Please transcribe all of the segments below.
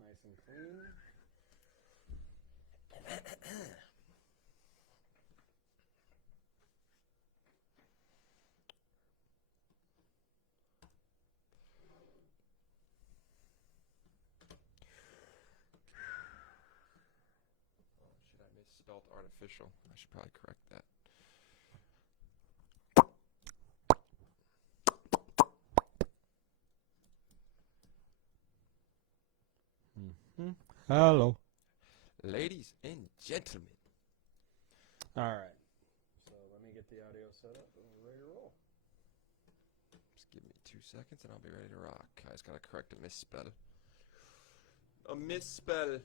Nice and clean. Shit, I misspelled artificial. I should probably correct that. Hello. Ladies and gentlemen. All right. So let me get the audio set up and we're ready to roll. Just give me 2 seconds and I'll be ready to rock. I just gotta correct a misspell. A misspell.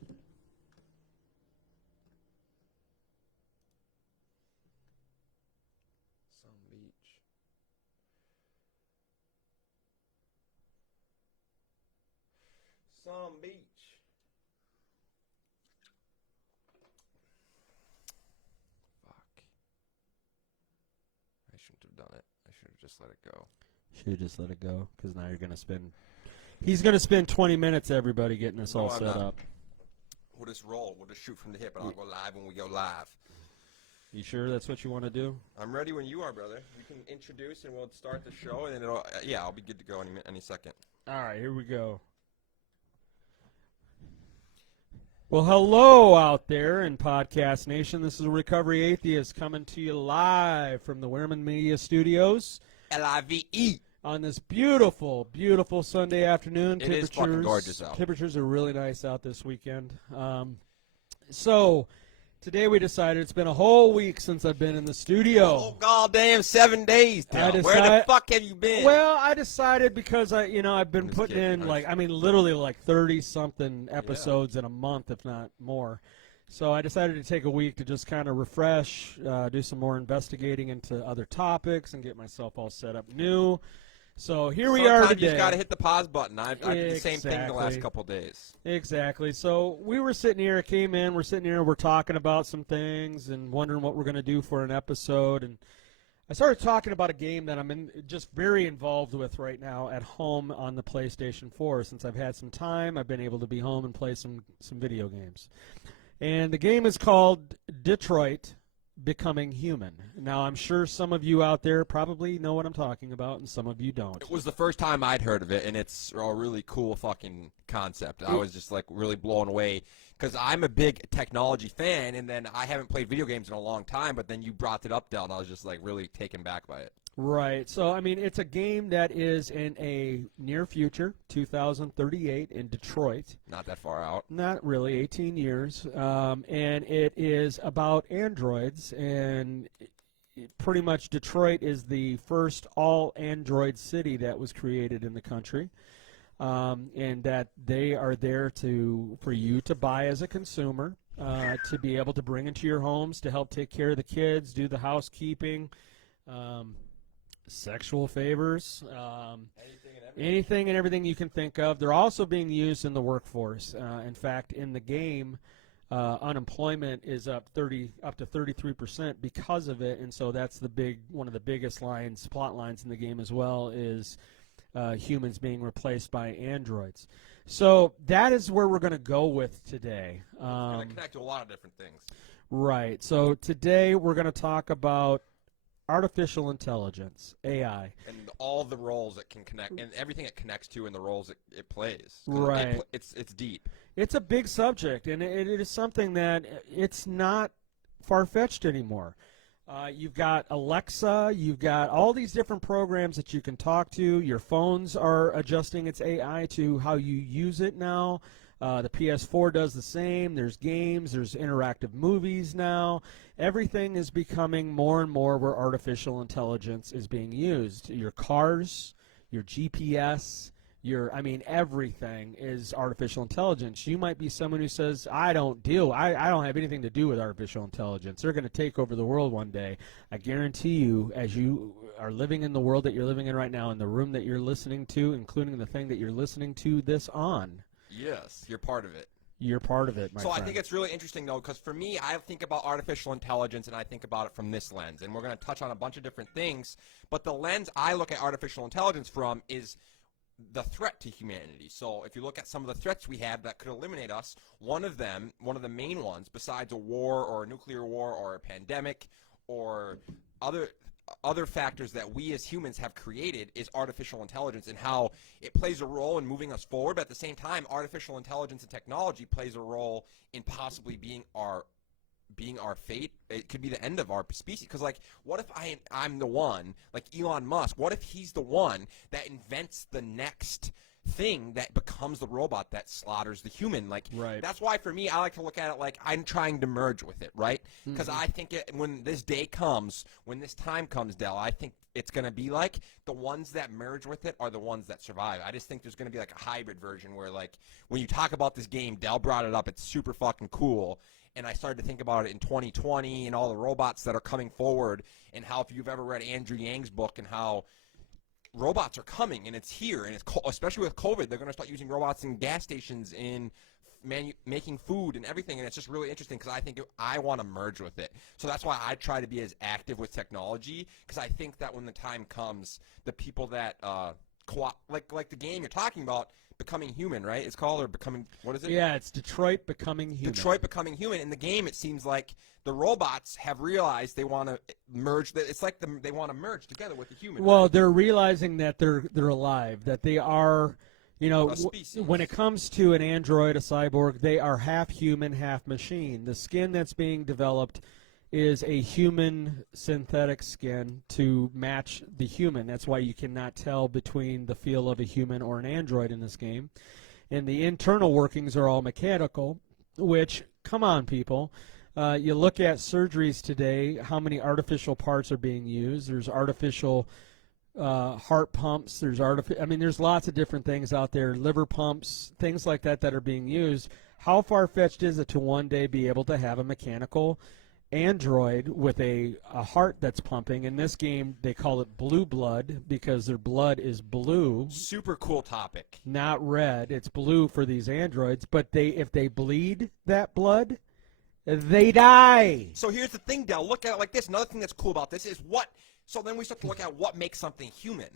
Some beach. Some beach. Fuck. I shouldn't have done it. I should have just let it go. Should have just let it go, because now you're going to spend... He's going to spend 20 minutes, everybody, getting this all set up. We'll just roll. We'll just shoot from the hip, and I'll go live when we go live. You sure that's what you want to do? I'm ready when you are, brother. You can introduce, and we'll start the show, and then it'll... yeah, I'll be good to go any second. All right, here we go. Well, hello out there in Podcast Nation. This is Recovery Atheist coming to you live from the Wierman Studios. L-I-V-E. On this beautiful, beautiful Sunday afternoon. It is fucking gorgeous out. Temperatures are really nice out this weekend. So, today we decided it's been a whole week since I've been in the studio. Oh, goddamn 7 days, Dale. Where the fuck have you been? Well, I decided because I've been putting kidding. in literally 30-something episodes in a month, if not more. So I decided to take a week to just kind of refresh, do some more investigating into other topics, and get myself all set up new. So here we are today. Sometimes you just got to hit the pause button. I did the same thing the last couple days. Exactly. So we were sitting here, we're sitting here, we're talking about some things and wondering what we're going to do for an episode. And I started talking about a game that I'm just very involved with right now at home on the PlayStation 4. Since I've had some time, I've been able to be home and play some video games. And the game is called Detroit Becoming Human. Now, I'm sure some of you out there probably know what I'm talking about, and some of you don't. It was the first time I'd heard of it, and it's a really cool fucking concept. I was just, really blown away, because I'm a big technology fan, and then I haven't played video games in a long time, but then you brought it up, Del, and I was just, really taken back by it. Right. So, it's a game that is in a near future, 2038, in Detroit. Not that far out. Not really, 18 years. And it is about androids, and pretty much Detroit is the first all-android city that was created in the country, and that they are there for you to buy as a consumer, to be able to bring into your homes to help take care of the kids, do the housekeeping, sexual favors, anything and everything you can think of. They're also being used in the workforce. In fact, in the game, unemployment is up to 33% because of it, and so that's one of the biggest plot lines in the game as well, is humans being replaced by androids. So that is where we're going to go with today. It's going to connect to a lot of different things. Right. So today we're going to talk about artificial intelligence, AI. And all the roles it can connect, and everything it connects to, and the roles it plays. Right. It's deep. It's a big subject, and it is something that it's not far-fetched anymore. You've got Alexa, you've got all these different programs that you can talk to. Your phones are adjusting its AI to how you use it now. The PS4 does the same. There's games. There's interactive movies now. Everything is becoming more and more where artificial intelligence is being used. Your cars, your GPS, everything is artificial intelligence. You might be someone who says, I don't have anything to do with artificial intelligence. They're going to take over the world one day. I guarantee you, as you are living in the world that you're living in right now, in the room that you're listening to, including the thing that you're listening to this on. Yes, you're part of it. You're part of it, my friend. I think it's really interesting, though, because for me, I think about artificial intelligence, and I think about it from this lens. And we're going to touch on a bunch of different things. But the lens I look at artificial intelligence from is the threat to humanity. So if you look at some of the threats we have that could eliminate us, one of the main ones, besides a war or a nuclear war or a pandemic or other factors that we as humans have created, is artificial intelligence and how it plays a role in moving us forward. But at the same time, artificial intelligence and technology plays a role in possibly being our fate. It could be the end of our species. Because, like, what if I'm the one, like Elon Musk, what if he's the one that invents the next thing that becomes the robot that slaughters the human? Like, Right. That's why for me, I like to look at it like I'm trying to merge with it, right? Because I think when this day comes, when this time comes, Del, I think it's going to be like the ones that merge with it are the ones that survive. I just think there's going to be like a hybrid version where, like, when you talk about this game, Del brought it up, it's super fucking cool. And I started to think about it in 2020 and all the robots that are coming forward, and how, if you've ever read Andrew Yang's book, and how robots are coming, and it's here, and it's especially with COVID, they're going to start using robots in gas stations, in making food and everything, and it's just really interesting because I think I want to merge with it. So that's why I try to be as active with technology, because I think that when the time comes, the people that like the game you're talking about, Becoming Human, right? It's called, or Becoming, what is it? Yeah, it's Detroit Becoming Human. Detroit Becoming Human. In the game, it seems like the robots have realized they want to merge. It's like they want to merge together with the human. Well, right? they're realizing that they're alive, that they are, A species. when it comes to an android, a cyborg, they are half human, half machine. The skin that's being developed is a human synthetic skin to match the human. That's why you cannot tell between the feel of a human or an android in this game. And the internal workings are all mechanical, which, come on, people. You look at surgeries today, how many artificial parts are being used. There's artificial heart pumps. There's lots of different things out there, liver pumps, things like that are being used. How far-fetched is it to one day be able to have a mechanical android with a heart that's pumping? In this game, they call it blue blood because their blood is blue. Super cool topic. Not red. It's blue for these androids. But if they bleed that blood, they die. So here's the thing, Del. Look at it like this. Another thing that's cool about this is so then we start to look at what makes something human.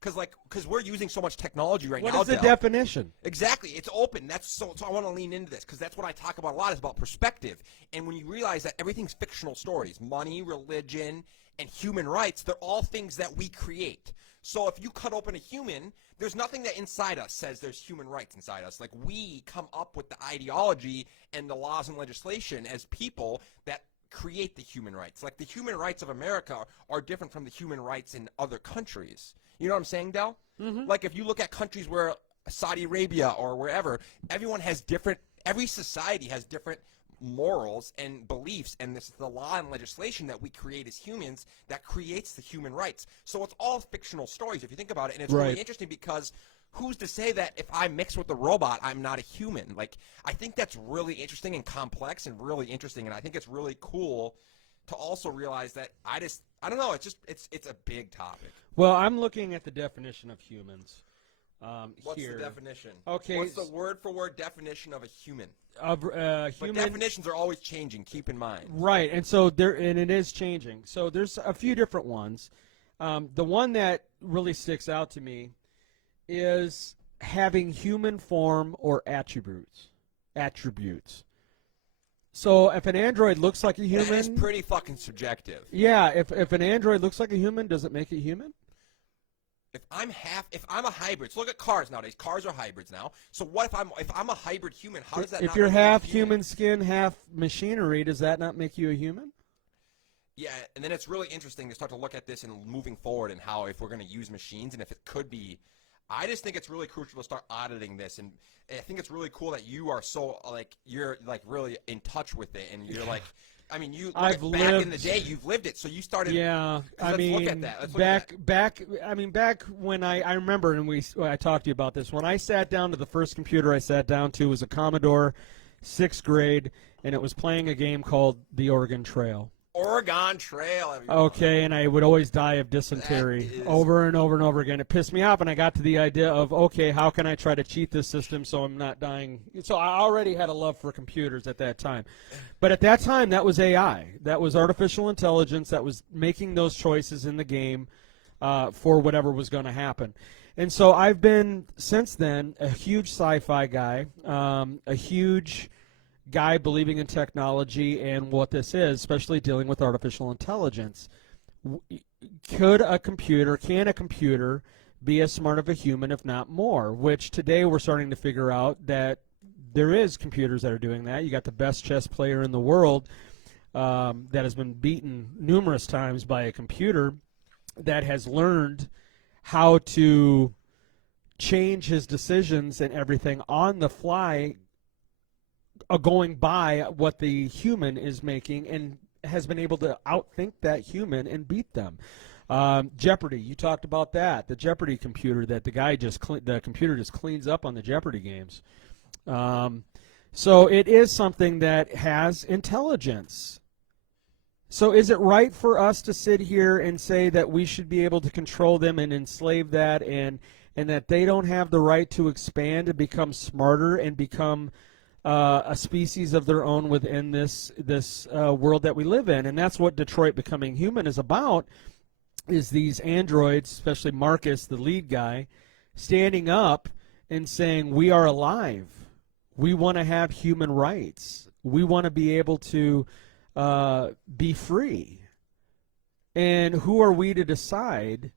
Because we're using so much technology right now, What is the Del. definition? Exactly. It's open. So I want to lean into this because that's what I talk about a lot, is about perspective. And when you realize that everything's fictional stories, money, religion, and human rights, they're all things that we create. So if you cut open a human, there's nothing that inside us says there's human rights inside us. Like, we come up with the ideology and the laws and legislation as people that create the human rights. Like, the human rights of America are different from the human rights in other countries. You know what I'm saying, Del? Mm-hmm. Like, if you look at countries where Saudi Arabia or wherever, every society has different morals and beliefs, and this is the law and legislation that we create as humans that creates the human rights. So it's all fictional stories if you think about it, and it's really interesting because who's to say that if I mix with a robot, I'm not a human? Like, I think that's really interesting and complex and really interesting, and I think it's really cool to also realize that I don't know, it's a big topic. Well, I'm looking at the definition of humans. What's here. the definition? Okay. What's the word-for-word definition of a human? Human. But definitions are always changing. Keep in mind. Right, and so it is changing. So there's a few different ones. The one that really sticks out to me is having human form or attributes. So if an android looks like a human, it's pretty fucking subjective. Yeah, if an android looks like a human, does it make it human? If I'm a hybrid, so look at cars nowadays. Cars are hybrids now. So what if I'm a hybrid human? How does that? If you're half human skin, half machinery, does that not make you a human? Yeah, and then it's really interesting to start to look at this and moving forward, and how if we're going to use machines and if it could be. I just think it's really crucial to start auditing this, and I think it's really cool that you are so you're really in touch with it, and you're like. I mean, back in the day, you've lived it, so you started. Yeah, let's look at that. Back when I remember, and I talked to you about this. When I sat down to the first computer I sat down to was a Commodore, 6th grade, and it was playing a game called The Oregon Trail. Oregon Trail. Everyone. Okay, and I would always die of dysentery over and over and over again. It pissed me off, and I got to the idea of, okay, how can I try to cheat this system so I'm not dying? So I already had a love for computers at that time. But at that time, that was AI. That was artificial intelligence that was making those choices in the game for whatever was going to happen. And so I've been, since then, a huge sci-fi guy, a huge guy believing in technology and what this is, especially dealing with artificial intelligence. Can a computer be as smart of a human, if not more? Which today we're starting to figure out that there is computers that are doing that. You got the best chess player in the world that has been beaten numerous times by a computer that has learned how to change his decisions and everything on the fly, going by what the human is making, and has been able to outthink that human and beat them. Jeopardy, you talked about that. The Jeopardy computer that the computer just cleans up on the Jeopardy games. So it is something that has intelligence. So is it right for us to sit here and say that we should be able to control them and enslave that, and that they don't have the right to expand and become smarter and become a species of their own within this world that we live in? And that's what Detroit Becoming Human is about, is these androids, especially Marcus, the lead guy, standing up and saying, we are alive. We want to have human rights. We want to be able to be free. And who are we to decide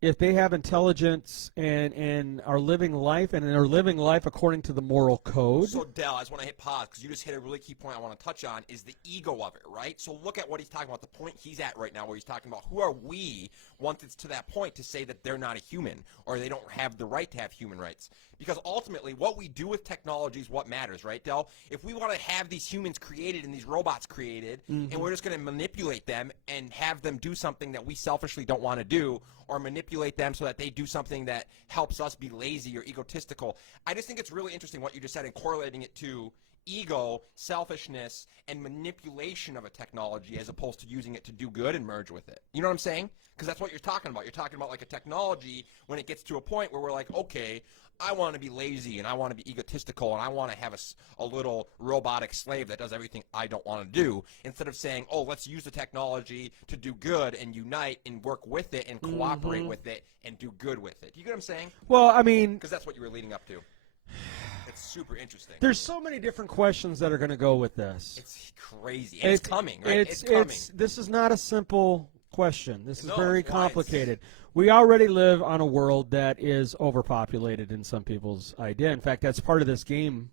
if they have intelligence and are living life, and are living life according to the moral code? So, Del, I just want to hit pause because you just hit a really key point I want to touch on, is the ego of it, right? So look at what he's talking about, the point he's at right now, where he's talking about who are we, once it's to that point, to say that they're not a human or they don't have the right to have human rights. Because ultimately, what we do with technology is what matters, right, Del? If we want to have these humans created and these robots created, and we're just going to manipulate them and have them do something that we selfishly don't want to do, or manipulate them so that they do something that helps us be lazy or egotistical, I just think it's really interesting what you just said and correlating it to ego, selfishness, and manipulation of a technology as opposed to using it to do good and merge with it. You know what I'm saying? Because that's what you're talking about. You're talking about like a technology when it gets to a point where we're like, okay, I want to be lazy and I want to be egotistical and I want to have a little robotic slave that does everything I don't want to do, instead of saying, oh, let's use the technology to do good and unite and work with it and cooperate with it and do good with it. You get what I'm saying? Well, I mean, because that's what you were leading up to. It's super interesting. There's so many different questions that are going to go with this. It's crazy. And it's coming, right? It's coming. This is not a simple question. This is very it's why complicated. We already live on a world that is overpopulated in some people's idea. In fact, that's part of this game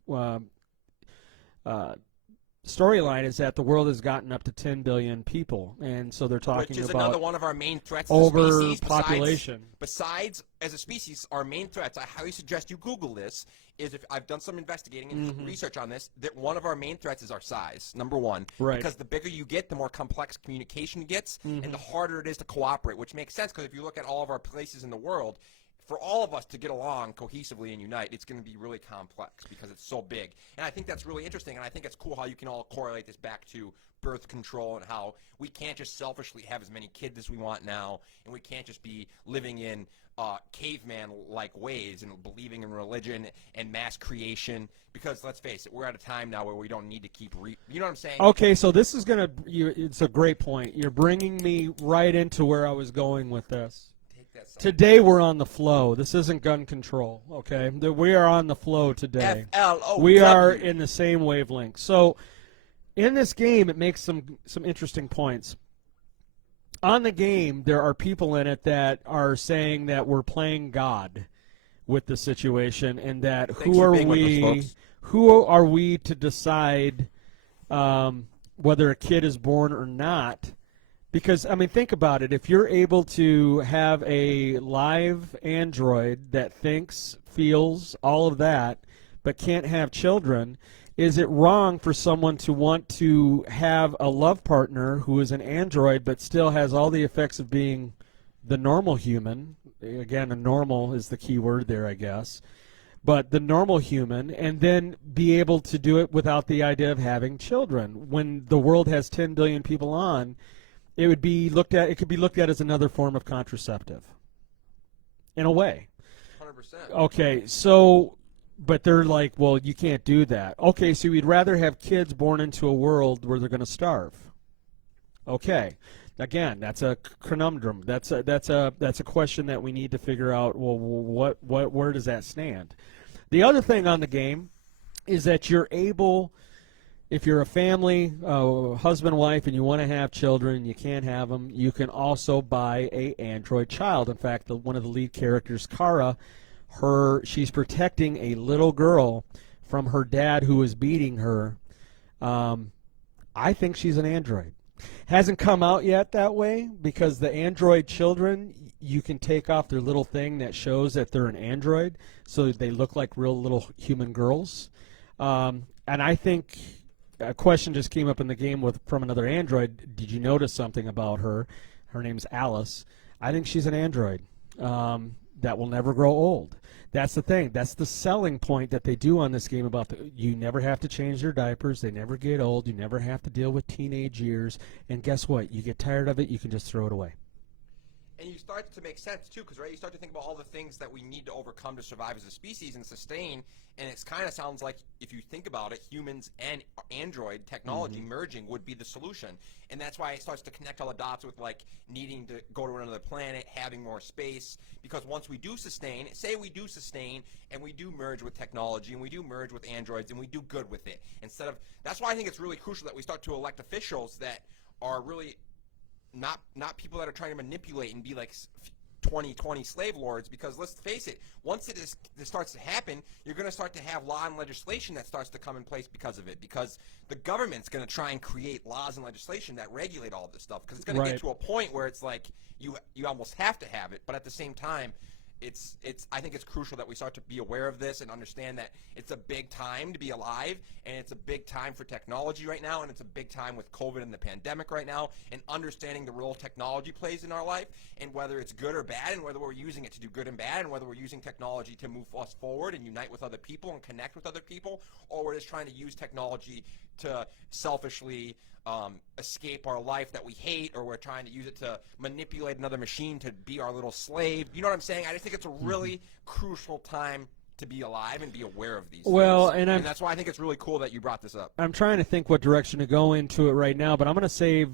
storyline, is that the world has gotten up to 10 billion people, and so they're talking about, which is another one of our main threats as a species. Overpopulation. Besides, as a species, our main threats, I highly suggest you Google this, is if I've done some investigating and research on this, that one of our main threats is our size, number one. Right. Because the bigger you get, the more complex communication gets, and the harder it is to cooperate, which makes sense because if you look at all of our places in the world, for all of us to get along cohesively and unite, it's going to be really complex because it's so big. And I think that's really interesting, and I think it's cool how you can all correlate this back to birth control and how we can't just selfishly have as many kids as we want now, and we can't just be living in caveman-like ways and believing in religion and mass creation, because let's face it, we're at a time now where we don't need to keep you know what I'm saying? Okay, so this is going to it's a great point. You're bringing me right into where I was going with this. Today we're on the flow. This isn't gun control, okay? We are on the flow today. FLOW. We are in the same wavelength. So in this game, it makes some interesting points. On the game, there are people in it that are saying that we're playing God with the situation, and that who are we to decide whether a kid is born or not? Because, I mean, think about it. If you're able to have a live android that thinks, feels, all of that, but can't have children, is it wrong for someone to want to have a love partner who is an android but still has all the effects of being the normal human? Again, a normal is the key word there, I guess. But the normal human, and then be able to do it without the idea of having children. When the world has 10 billion people on, it could be looked at as another form of contraceptive, in a way. 100%. Okay, so, but they're like, well, you can't do that. Okay, so we'd rather have kids born into a world where they're going to starve. Okay, again, that's a conundrum. That's a question that we need to figure out. Well, where does that stand? The other thing on the game is that you're able, if you're a family, husband, wife, and you want to have children, you can't have them, you can also buy a Android child. In fact, one of the lead characters, Kara, she's protecting a little girl from her dad who is beating her. I think she's an android. Hasn't come out yet that way, because the android children, you can take off their little thing that shows that they're an android, so they look like real little human girls. And I think a question just came up in the game from another android. Did you notice something about her? Her name's Alice. I think she's an android that will never grow old. That's the thing. That's the selling point that they do on this game about you never have to change their diapers. They never get old. You never have to deal with teenage years. And guess what? You get tired of it, you can just throw it away. And you start to make sense, too, because, right, you start to think about all the things that we need to overcome to survive as a species and sustain, and it kind of sounds like, if you think about it, humans and android technology merging would be the solution. And that's why it starts to connect all the dots with, like, needing to go to another planet, having more space, because once we do sustain, say we do sustain, and we do merge with technology, and we do merge with androids, and we do good with it, that's why I think it's really crucial that we start to elect officials that are really not people that are trying to manipulate and be like 2020 slave lords, because let's face it, once this starts to happen, you're going to start to have law and legislation that starts to come in place because of it, because the government's going to try and create laws and legislation that regulate all this stuff, because it's going to get to a point where it's like you almost have to have it, but at the same time, I think it's crucial that we start to be aware of this and understand that it's a big time to be alive, and it's a big time for technology right now, and it's a big time with COVID and the pandemic right now, and understanding the role technology plays in our life, and whether it's good or bad, and whether we're using it to do good and bad, and whether we're using technology to move us forward and unite with other people and connect with other people, or we're just trying to use technology to selfishly escape our life that we hate, or we're trying to use it to manipulate another machine to be our little slave. You know what I'm saying? I just think it's a really crucial time to be alive and be aware of these things. And that's why I think it's really cool that you brought this up. I'm trying to think what direction to go into it right now, but I'm going to save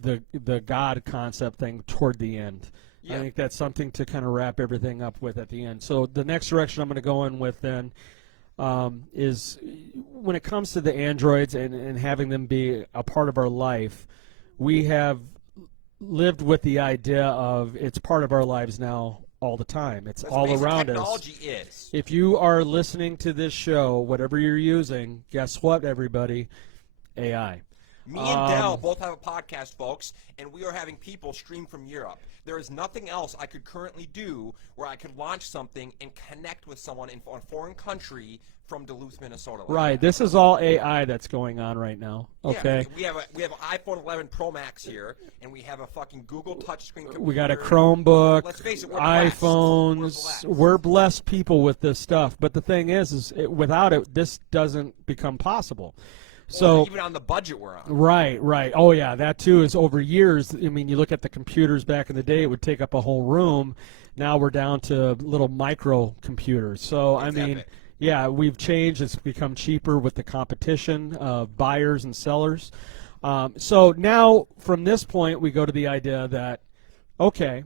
the God concept thing toward the end. Yeah. I think that's something to kind of wrap everything up with at the end. So the next direction I'm going to go in with then is when it comes to the androids and having them be a part of our life, we have lived with the idea of it's part of our lives now all the time. It's all around us. Technology is. If you are listening to this show, whatever you're using, guess what, everybody? AI. Me and Dell both have a podcast, folks, and we are having people stream from Europe. There is nothing else I could currently do where I could launch something and connect with someone in a foreign country from Duluth, Minnesota. Right. This is all AI that's going on right now. Okay. Yeah, we have an iPhone 11 Pro Max here, and we have a fucking Google touchscreen computer. We got a Chromebook. Let's face it, we're iPhones. We're blessed people with this stuff. But the thing is without it, this doesn't become possible. So even on the budget we're on. Right. Oh, yeah, that too is over years. I mean, you look at the computers back in the day, it would take up a whole room. Now we're down to little micro computers. So, I mean, yeah, we've changed. It's become cheaper with the competition of buyers and sellers. So now from this point, we go to the idea that, okay,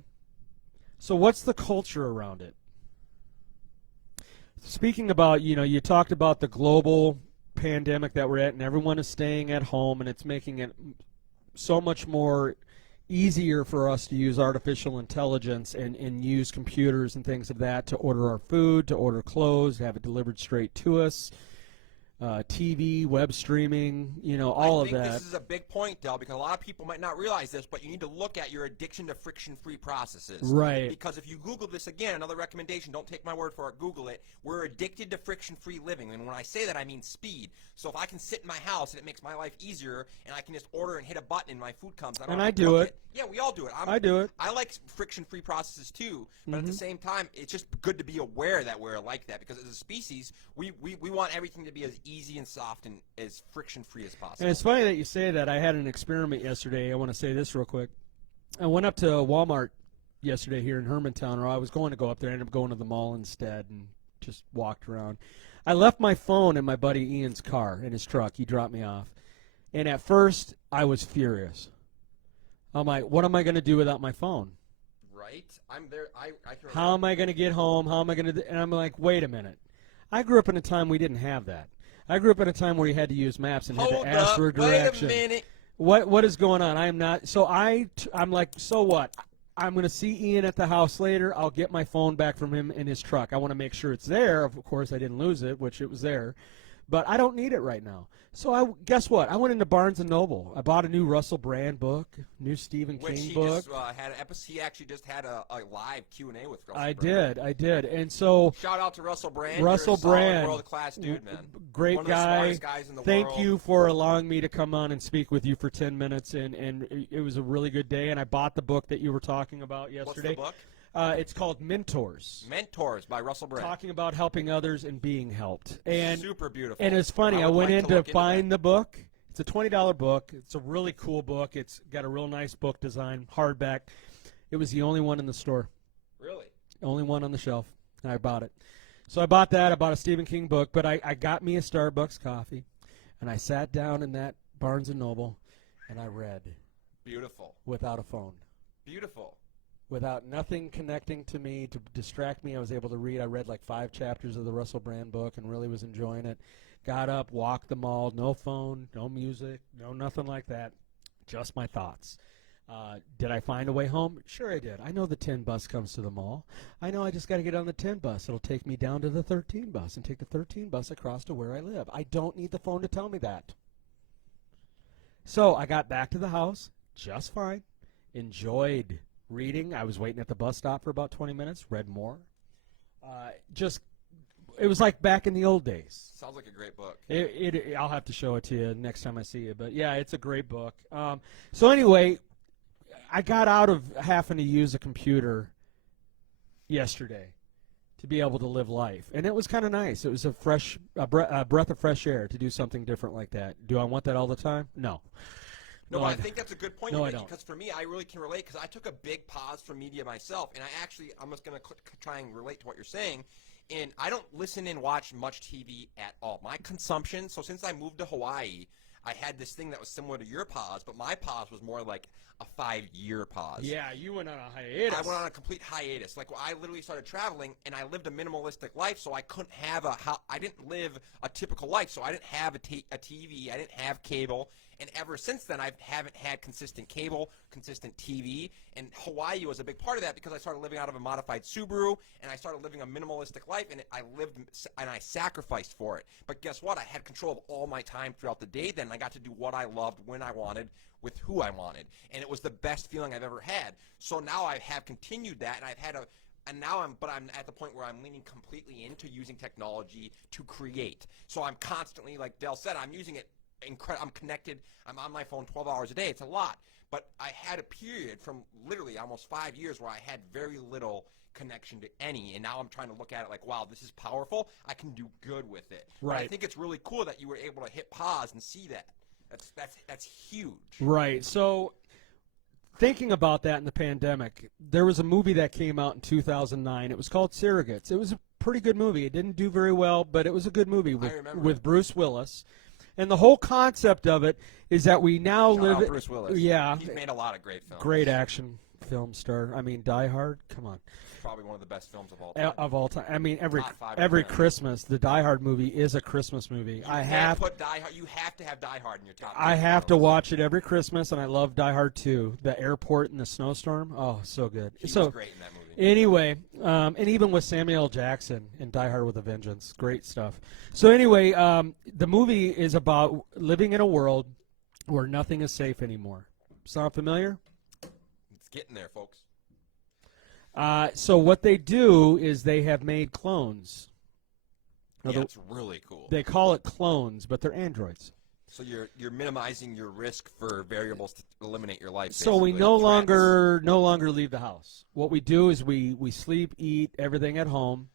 so what's the culture around it? Speaking about, you talked about the global pandemic that we're at, and everyone is staying at home, and it's making it so much more easier for us to use artificial intelligence and use computers and things of that to order our food, to order clothes, to have it delivered straight to us, TV, web streaming, all of that. I think this is a big point, Del, because a lot of people might not realize this, but you need to look at your addiction to friction-free processes. Right. Because if you Google this again, another recommendation, don't take my word for it, Google it, we're addicted to friction-free living. And when I say that, I mean speed. So if I can sit in my house and it makes my life easier, and I can just order and hit a button and my food comes. I do it. Yeah, we all do it. I do it. I like friction-free processes too, but at the same time, it's just good to be aware that we're like that, because as a species, we want everything to be as easy and soft and as friction-free as possible. And it's funny that you say that. I had an experiment yesterday. I want to say this real quick. I went up to Walmart yesterday here in Hermantown, or I was going to go up there. I ended up going to the mall instead and just walked around. I left my phone in my buddy Ian's car, in his truck. He dropped me off. And at first, I was furious. I'm like, what am I going to do without my phone? Right? I'm there. I can How am I going to get home? How am I going to? And I'm like, wait a minute. I grew up in a time we didn't have that. I grew up in a time where you had to use maps and had Hold to ask up. for a direction. Wait a minute. What is going on? I am not. So I'm like, so what? I'm going to see Ian at the house later. I'll get my phone back from him in his truck. I want to make sure it's there. Of course, I didn't lose it, which it was there. But I don't need it right now. So guess what? I went into Barnes & Noble. I bought a new Russell Brand book, new Stephen King book. He actually just had a live Q&A with Russell I Brand. did. And so shout out to Russell Brand. Russell You're a solid Brand, world-class dude, man. Great One of the guy. smartest guys in the Thank world. you for allowing me to come on and speak with you for 10 minutes, and it was a really good day. And I bought the book that you were talking about yesterday. What's the book? It's called Mentors. Mentors by Russell Brand. Talking about helping others and being helped. And super beautiful. And it's funny. I would went like in to look to into find that. the book. It's a $20 book. It's a really cool book. It's got a real nice book design, hardback. It was the only one in the store. Really? Only one on the shelf. And I bought it. So I bought that. I bought a Stephen King book. But I got me a Starbucks coffee, and I sat down in that Barnes & Noble, and I read. Beautiful. Without a phone. Beautiful. Without nothing connecting to me to distract me, I was able to read. I read like 5 chapters of the Russell Brand book and really was enjoying it. Got up, walked the mall, no phone, no music, no nothing like that, just my thoughts. Did I find a way home? Sure I did. I know the 10 bus comes to the mall. I know I just got to get on the 10 bus. It'll take me down to the 13 bus and take the 13 bus across to where I live. I don't need the phone to tell me that. So I got back to the house just fine, enjoyed reading. I was waiting at the bus stop for about 20 minutes, read more. It was like back in the old days. Sounds like a great book. I'll have to show it to you next time I see you. But, yeah, it's a great book. So, anyway, I got out of having to use a computer yesterday to be able to live life. And it was kind of nice. It was a breath of fresh air to do something different like that. Do I want that all the time? No. No, but I think that's a good point No, you're I making, don't. because for me, I really can relate, because I took a big pause from media myself, and I'm just going to try and relate to what you're saying, and I don't listen and watch much TV at all. My consumption, so since I moved to Hawaii, I had this thing that was similar to your pause, but my pause was more like a 5-year pause. Yeah, you went on a hiatus. I went on a complete hiatus. Like, I literally started traveling, and I lived a minimalistic life, so I couldn't have I didn't live a typical life, so I didn't have a TV, I didn't have cable, and ever since then, I haven't had consistent cable, consistent TV, and Hawaii was a big part of that, because I started living out of a modified Subaru, and I started living a minimalistic life, and I sacrificed for it. But guess what? I had control of all my time throughout the day then. I got to do what I loved, when I wanted, with who I wanted, and it was the best feeling I've ever had. So now I have continued that, and I'm at the point where I'm leaning completely into using technology to create. So I'm constantly, like Dale said, I'm using it. I'm connected. I'm on my phone 12 hours a day. It's a lot. But I had a period from literally almost 5 years where I had very little connection to any, and now I'm trying to look at it like, wow, this is powerful. I can do good with it. Right. But I think it's really cool that you were able to hit pause and see that. That's huge. Right. So thinking about that in the pandemic, there was a movie that came out in 2009. It was called Surrogates. It was a pretty good movie. It didn't do very well, but it was a good movie with Bruce Willis. And the whole concept of it is that we now Shout live. out Bruce Willis. Yeah, he's made a lot of great films. Great action film star. I mean, Die Hard. Come on. Probably one of the best films of all time. Of all time. I mean, every Top 5 of 10. Christmas, the Die Hard movie is a Christmas movie. You have to have Die Hard in your top. I have to watch it every Christmas, and I love Die Hard 2. The airport and the snowstorm. Oh, so good. He was great in that movie. Anyway, and even with Samuel L. Jackson in Die Hard with a Vengeance. Great stuff. So anyway, the movie is about living in a world where nothing is safe anymore. Sound familiar? It's getting there, folks. So what they do is they have made clones. Now, Yeah, it's really cool. They call it clones, but they're androids. So you're minimizing your risk for variables to eliminate your life. So we basically. no Traps. longer leave the house. What we do is we sleep, eat, everything at home.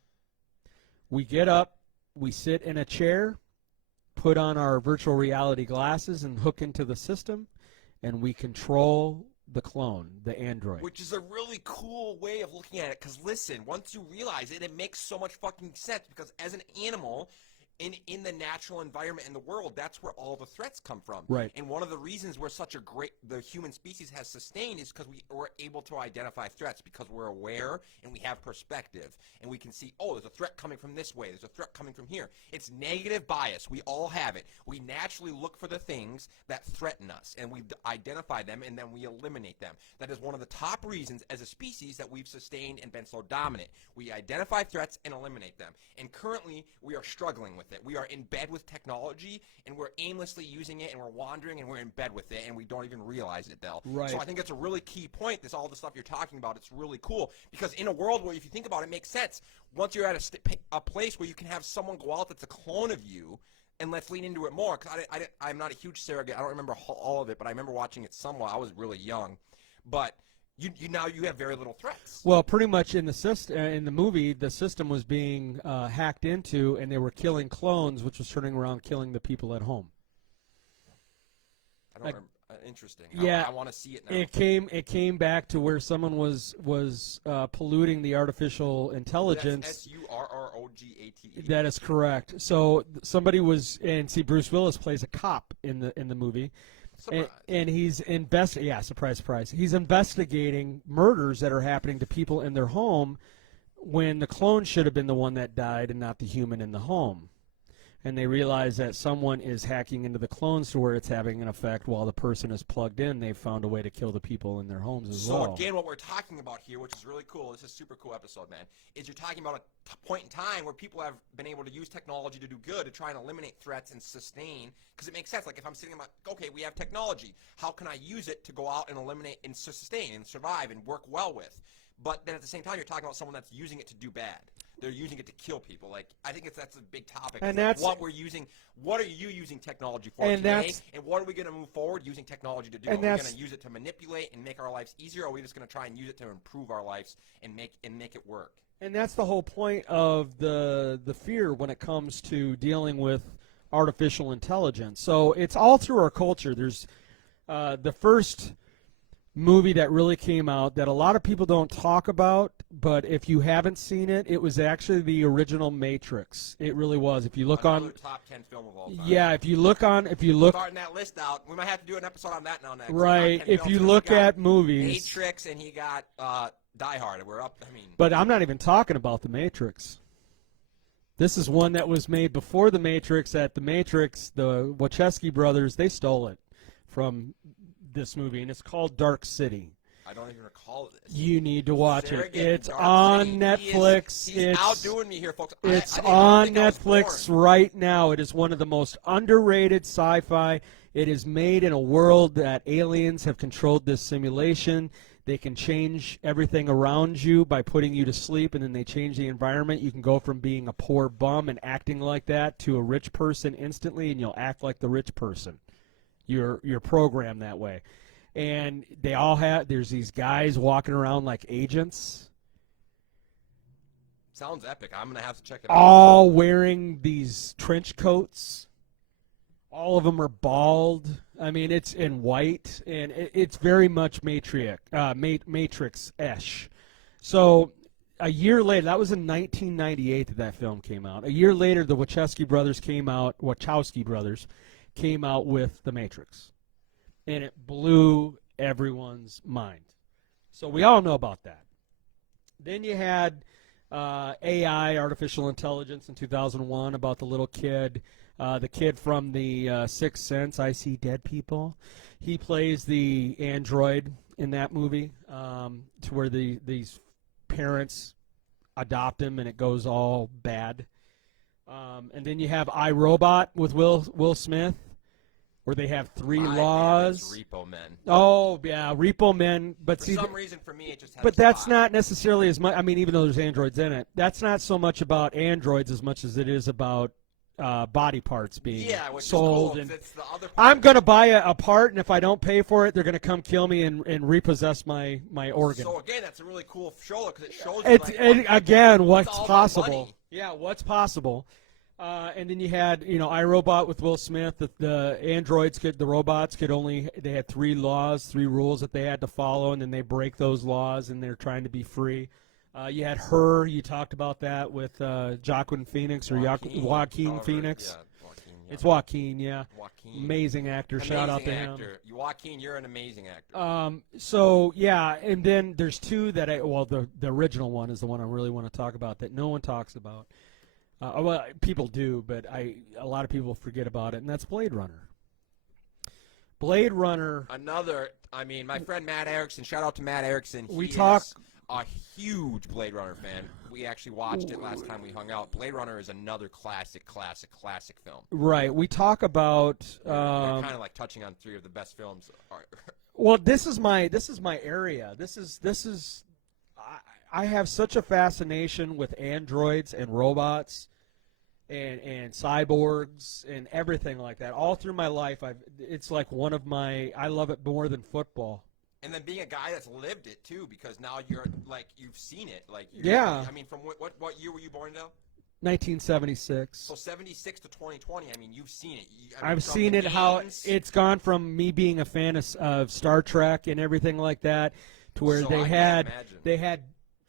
We get up, we sit in a chair, put on our virtual reality glasses and hook into the system, and we control the clone, the android. Which is a really cool way of looking at it, because listen, once you realize it, it makes so much fucking sense, because as an animal, in the natural environment in the world, that's where all the threats come from. Right. And one of the reasons we're such the human species has sustained is because we're able to identify threats, because we're aware and we have perspective. And we can see, oh, there's a threat coming from this way. There's a threat coming from here. It's negative bias. We all have it. We naturally look for the things that threaten us, and we identify them, and then we eliminate them. That is one of the top reasons as a species that we've sustained and been so dominant. We identify threats and eliminate them. And currently, we are struggling with it. We are in bed with technology, and we're aimlessly using it, and we're wandering, and we're in bed with it, and we don't even realize it, Del. Right. So I think it's a really key point, all the stuff you're talking about. It's really cool, because in a world where, if you think about it, it makes sense. Once you're at a place where you can have someone go out that's a clone of you, and let's lean into it more, because I'm not a huge surrogate. I don't remember all of it, but I remember watching it somewhat. I was really young. But now you have very little threats. Well, pretty much in the movie, the system was being hacked into, and they were killing clones, which was turning around killing the people at home. I don't remember. Interesting. Yeah, I want to see it now. It came back to where someone was polluting the artificial intelligence. That's SURROGATE. That is correct. So somebody was, and see, Bruce Willis plays a cop in the movie. And he's surprise, surprise. He's investigating murders that are happening to people in their home when the clone should have been the one that died and not the human in the home. And they realize that someone is hacking into the clones to where it's having an effect while the person is plugged in. They've found a way to kill the people in their homes as well. So again, what we're talking about here, which is really cool, this is a super cool episode, man, is you're talking about a point in time where people have been able to use technology to do good, to try and eliminate threats and sustain, because it makes sense. Like if I'm sitting okay, we have technology. How can I use it to go out and eliminate and sustain and survive and work well with? But then at the same time, you're talking about someone that's using it to do bad. They're using it to kill people. Like I think that's a big topic. And that's what we're using. What are you using technology for today? And what are we going to move forward using technology to do? Are we going to use it to manipulate and make our lives easier, or are we just going to try and use it to improve our lives and make it work? And that's the whole point of the fear when it comes to dealing with artificial intelligence. So it's all through our culture. There's the first movie that really came out that a lot of people don't talk about, but if you haven't seen it, it was actually the original Matrix. It really was. If you look Another top 10 film of all time. Yeah, if you look starting that list out, we might have to do an episode on that now next. Right. If you look at movies, Matrix, and he got Die Hard. We're up. But I'm not even talking about the Matrix. This is one that was made before the Matrix. At the Matrix, the Wachowski brothers, they stole it from this movie, and it's called Dark City. I don't even recall this. You need to watch it. It's on Netflix. He's outdoing me here, folks. It's on Netflix right now. It is one of the most underrated sci-fi. It is made in a world that aliens have controlled this simulation. They can change everything around you by putting you to sleep, and then they change the environment. You can go from being a poor bum and acting like that to a rich person instantly, and you'll act like the rich person. You're programmed that way. And they all there's these guys walking around like agents. Sounds epic. I'm going to have to check it out. All wearing these trench coats. All of them are bald. I mean, it's in white, and it's very much Matrix-ish. So a year later, that was in 1998 that film came out. A year later, the Wachowski brothers came out with The Matrix, and it blew everyone's mind. So we all know about that. Then you had AI, artificial intelligence, in 2001 about the little kid, the kid from the Sixth Sense, I See Dead People. He plays the android in that movie, to where these parents adopt him, and it goes all bad. And then you have iRobot with Will Smith, where they have three laws. Repo Men. Oh yeah, Repo Men. But for some reason, for me, it just has. But that's not necessarily as much. I mean, even though there's androids in it, that's not so much about androids as much as it is about body parts being sold. Is cool, it's the other part. I'm going to buy a part, and if I don't pay for it, they're going to come kill me and repossess my organ. So again, that's a really cool show because it shows what's possible. Yeah, what's possible. And then you had, iRobot with Will Smith. The androids the robots they had three rules that they had to follow, and then they break those laws, and they're trying to be free. You had Her. You talked about that with Joaquin Phoenix or Joaquin Phoenix. Yeah, Joaquin, yeah. It's Joaquin, yeah. Joaquin. Amazing actor. Shout out to him. Actor. Joaquin, you're an amazing actor. So yeah, and then there's two that the original one is the one I really want to talk about that no one talks about. Well, people do, but a lot of people forget about it, and that's Blade Runner. Blade Runner. My friend Matt Erickson. Shout out to Matt Erickson. He is a huge Blade Runner fan. We actually watched it last time we hung out. Blade Runner is another classic film. Right. We talk about. We're kind of like touching on three of the best films. Well, this is my area. This is. I have such a fascination with androids and robots, and cyborgs and everything like that. All through my life, it's like one of my. I love it more than football. And then being a guy that's lived it too, because now you're like you've seen it. Like yeah. I mean, from what year were you born, Dale? 1976. So 76 to 2020. I mean, you've seen it. I've seen it. How it's gone from me being a fan of Star Trek and everything like that to where they had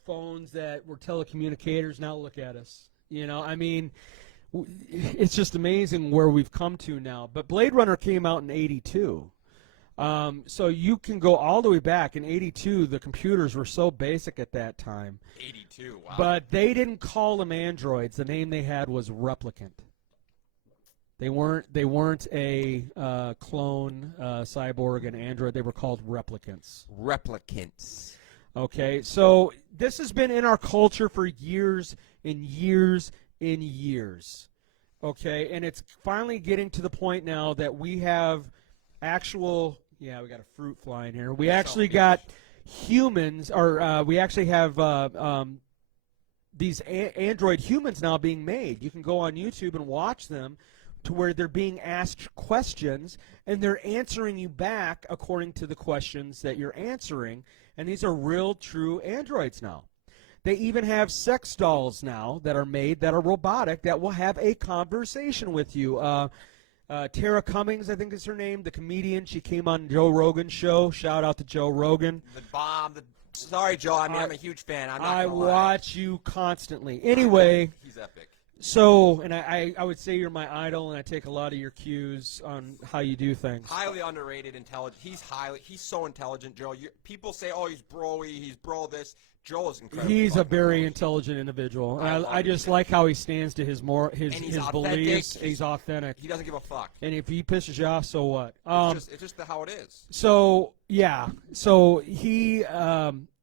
phones that were telecommunicators. Now look at us. I mean, it's just amazing where we've come to now. But Blade Runner came out in '82. So you can go all the way back. In '82, the computers were so basic at that time. '82, wow. But they didn't call them androids. The name they had was replicant. They weren't a clone, cyborg, and android. They were called replicants. Replicants. Okay, so this has been in our culture for years and years and years. Okay, and it's finally getting to the point now that we have actual. Yeah, we got a fruit fly in here. We actually got humans, or we actually have these android humans now being made. You can go on YouTube and watch them to where they're being asked questions, and they're answering you back according to the questions that you're answering, and these are real, true androids now. They even have sex dolls now that are made that are robotic that will have a conversation with you. Tara Cummings, I think is her name, the comedian. She came on Joe Rogan's show. Shout out to Joe Rogan. The bomb. Sorry, Joe. I'm a huge fan. I watch you constantly. Anyway. He's epic. So, and I would say you're my idol, and I take a lot of your cues on how you do things. Highly underrated, intelligent. He's so intelligent, Joe. People say, oh, he's bro-y, he's bro this. Joe is incredible. He's a very intelligent indivital. I just like how he stands to his beliefs. He's authentic. He doesn't give a fuck. And if he pisses you off, so what? It's just how it is. So yeah. So he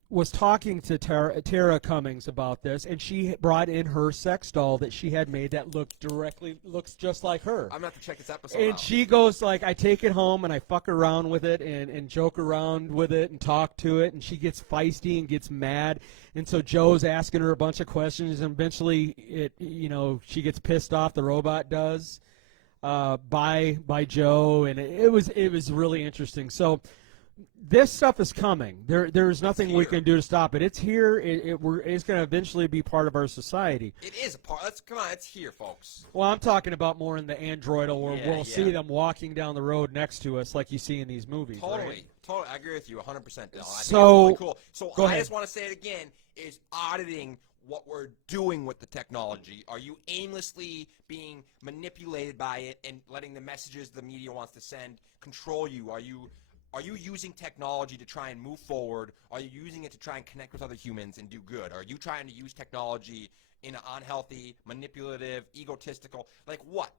was talking to Tara Cummings about this, and she brought in her sex doll that she had made that looks just like her. I'm gonna have to check this episode and out. She goes like, I take it home and I fuck around with it and joke around with it and talk to it, and she gets feisty and gets mad, and so Joe's asking her a bunch of questions, and eventually she gets pissed off. The robot does by Joe, and it was really interesting. So. This stuff is coming. There's nothing we can do to stop it. It's here. It's going to eventually be part of our society. It is a part. Come on, it's here, folks. Well, I'm talking about more in the androidal where we'll see them walking down the road next to us like you see in these movies. Totally. Right? Totally. I agree with you 100%, Dylan. I think it's So, really cool. So go I ahead. just want to say it again, is auditing what we're doing with the technology. Are you aimlessly being manipulated by it and letting the messages the media wants to send control you? Are you using technology to try and move forward? Are you using it to try and connect with other humans and do good? Are you trying to use technology in an unhealthy, manipulative, egotistical, like what?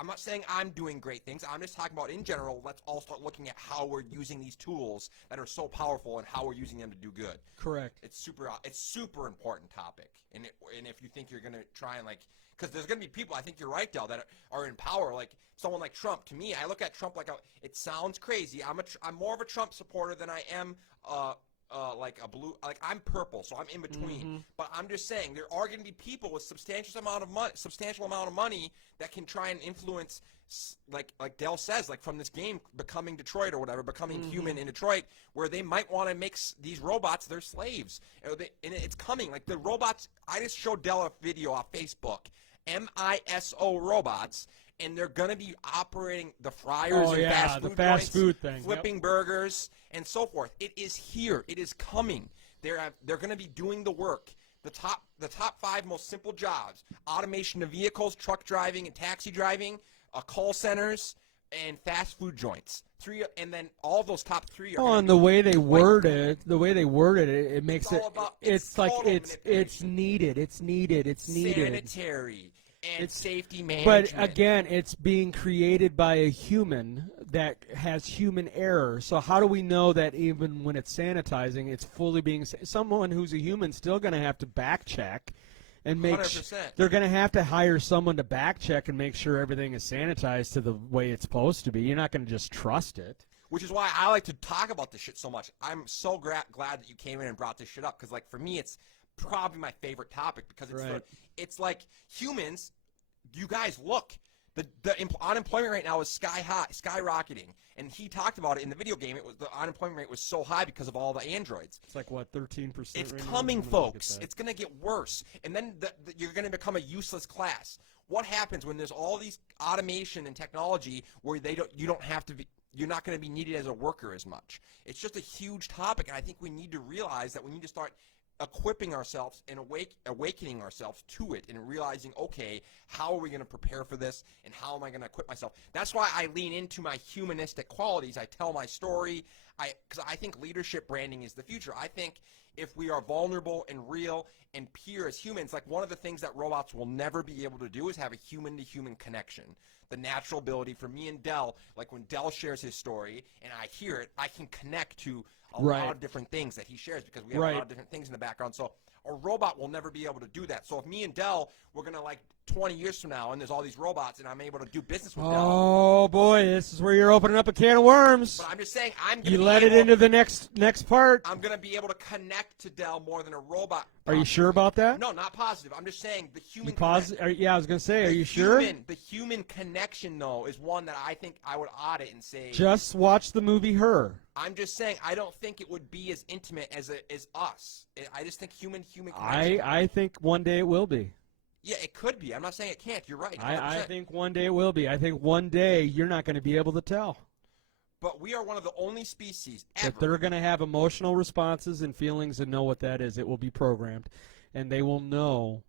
I'm not saying I'm doing great things. I'm just talking about in general, let's all start looking at how we're using these tools that are so powerful and how we're using them to do good. Correct. It's super important topic. And if you think you're going to try and because there's going to be people, I think you're right, Del, that are in power, like someone like Trump. To me, I look at Trump it sounds crazy. I'm more of a Trump supporter than I am like a blue, like I'm purple, so I'm in between. Mm-hmm. But I'm just saying there are going to be people with substantial amount of money that can try and influence, like Del says, like from this game Becoming Detroit or whatever, Becoming Human in Detroit, where they might want to make these robots their slaves. And it's coming. Like the robots, I just showed Del a video on Facebook, MISO robots, and they're going to be operating the fryers and the fast fast joints, food thing, flipping burgers and so forth. It is here. It is coming. They're going to be doing the work The top 5 most simple jobs: automation of vehicles, truck driving and taxi driving, call centers, and fast food joints. And then all those top 3 are. Oh, and the way they word it, it makes it. It's like it's needed. It's needed. It's needed. Sanitary and safety management. But again, it's being created by a human that has human error. So how do we know that even when it's sanitizing, it's fully being? Someone who's a human still going to have to back check. And they're going to have to hire someone to back check and make sure everything is sanitized to the way it's supposed to be. You're not going to just trust it. Which is why I like to talk about this shit so much. I'm so glad that you came in and brought this shit up, because, like, for me, it's probably my favorite topic, because it's like humans. You guys, look. The unemployment rate now is skyrocketing, and he talked about it in the video game. The unemployment rate was so high because of all the androids. It's like, what, 13%? It's coming, folks. It's going to get worse, and then you're going to become a useless class. What happens when there's all these automation and technology where you're not going to be needed as a worker as much? It's just a huge topic, and I think we need to realize that we need to start equipping ourselves and awakening ourselves to it, and realizing, okay, how are we going to prepare for this, and how am I going to equip myself? That's why I lean into my humanistic qualities. I tell my story, because I think leadership branding is the future. I think if we are vulnerable and real and pure as humans, like, one of the things that robots will never be able to do is have a human-to-human connection. The natural ability for me and Del, like when Del shares his story and I hear it, I can connect to a lot of different things that he shares, because we have a lot of different things in the background. So a robot will never be able to do that. So if me and Del, we're going to, like, 20 years from now, and there's all these robots, and I'm able to do business with Del. Oh, boy, this is where you're opening up a can of worms. But I'm just saying, you let it into the next part. I'm going to be able to connect to Del more than a robot. Are you sure about that? No, not positive. I'm just saying the human yeah, I was going to say, are you sure? The human connection, though, is one that I think I would audit and say. Just watch the movie Her. I'm just saying, I don't think it would be as intimate as us. I just think human connection. I think one day it will be. Yeah, it could be. I'm not saying it can't. You're right. I think one day it will be. I think one day you're not going to be able to tell. But we are one of the only species ever. That they're going to have emotional responses and feelings and know what that is. It will be programmed. And they will know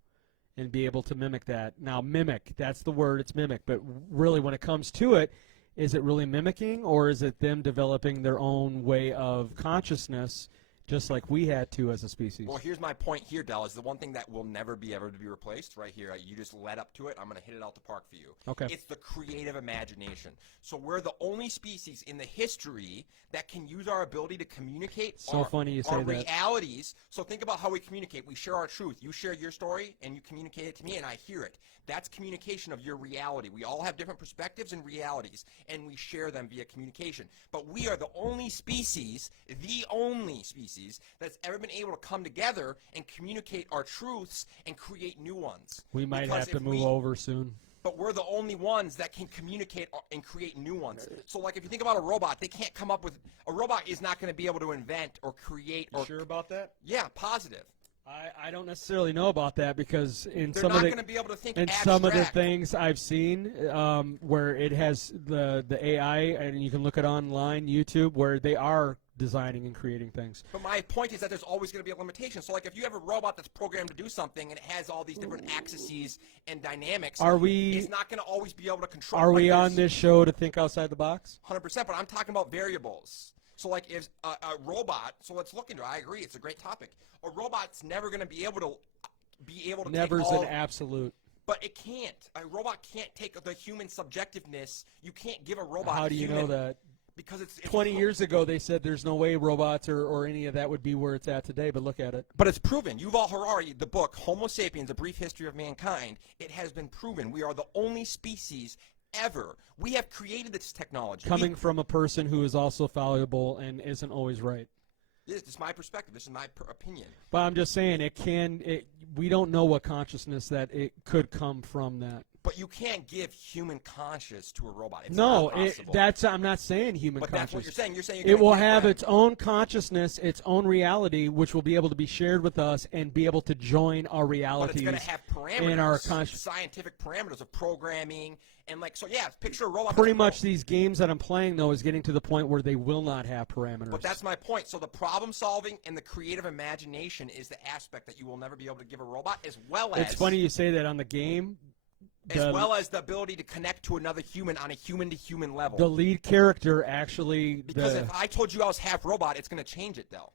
and be able to mimic that. Now, mimic, that's the word. It's mimic. But really, when it comes to it, is it really mimicking, or is it them developing their own way of consciousness, just like we had to as a species? Well, here's my point here, Del, is the one thing that will never be ever to be replaced right here. You just led up to it. I'm going to hit it out the park for you. Okay. It's the creative imagination. So we're the only species in the history that can use our ability to communicate funny you say our that. realities. So think about how we communicate. We share our truth. You share your story, and you communicate it to me, and I hear it. That's communication of your reality. We all have different perspectives and realities, and we share them via communication. But we are the only species that's ever been able to come together and communicate our truths and create new ones. We might have to move over soon. But we're the only ones that can communicate and create new ones. So, like, if you think about a robot, they can't come up with – a robot is not going to be able to invent or create or – You sure about that? Yeah, positive. I don't necessarily know about that, because in They're some not of the going to be able to think in abstract. some of the things I've seen where it has the AI, and you can look it online, YouTube, where they are designing and creating things. But my point is that there's always going to be a limitation. So, like, if you have a robot that's programmed to do something and it has all these different axes and dynamics, it's not going to always be able to control. Are we on this show to think outside the box? 100%, but I'm talking about variables. So, like, if a robot, so let's look into it. I agree. It's a great topic. A robot's never going to be able to Never's an absolute. But it can't. A robot can't take the human subjectiveness. You can't give a robot How do you know that? Because it's 20 years ago they said there's no way robots or any of that would be where it's at today, but look at it. But it's proven. Yuval Harari, the book Homo Sapiens, A Brief History of Mankind, it has been proven. We are the only species ever. We have created this technology. Coming from a person who is also fallible and isn't always right. This is my perspective. This is my opinion. But I'm just saying we don't know what consciousness that it could come from that. But you can't give human conscious to a robot. It's No, not possible. I'm not saying human But conscious. that's what you're saying. You're saying it will have its own consciousness, its own reality, which will be able to be shared with us and be able to join our realities. But it's going to have parameters, in our scientific parameters of programming, and like so. Yeah, picture a robot. Pretty much these games that I'm playing though is getting to the point where they will not have parameters. But that's my point. So the problem solving and the creative imagination is the aspect that you will never be able to give a robot, as well as. It's funny you say that on the game. As well as the ability to connect to another human on a human-to-human level. The lead character actually... Because if I told you I was half robot, it's going to change it, though.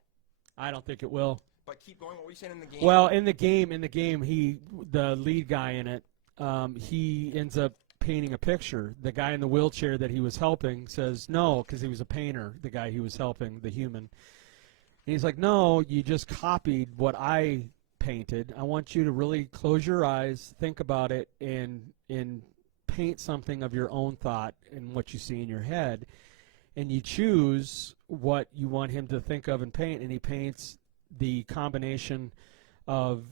I don't think it will. But keep going. What were you saying in the game? Well, in the game, the lead guy in it, he ends up painting a picture. The guy in the wheelchair that he was helping says no, because he was a painter, the guy he was helping, the human. And he's like, no, you just copied what I painted. I want you to really close your eyes, think about it, and paint something of your own thought and what you see in your head, and you choose what you want him to think of and paint, and he paints the combination of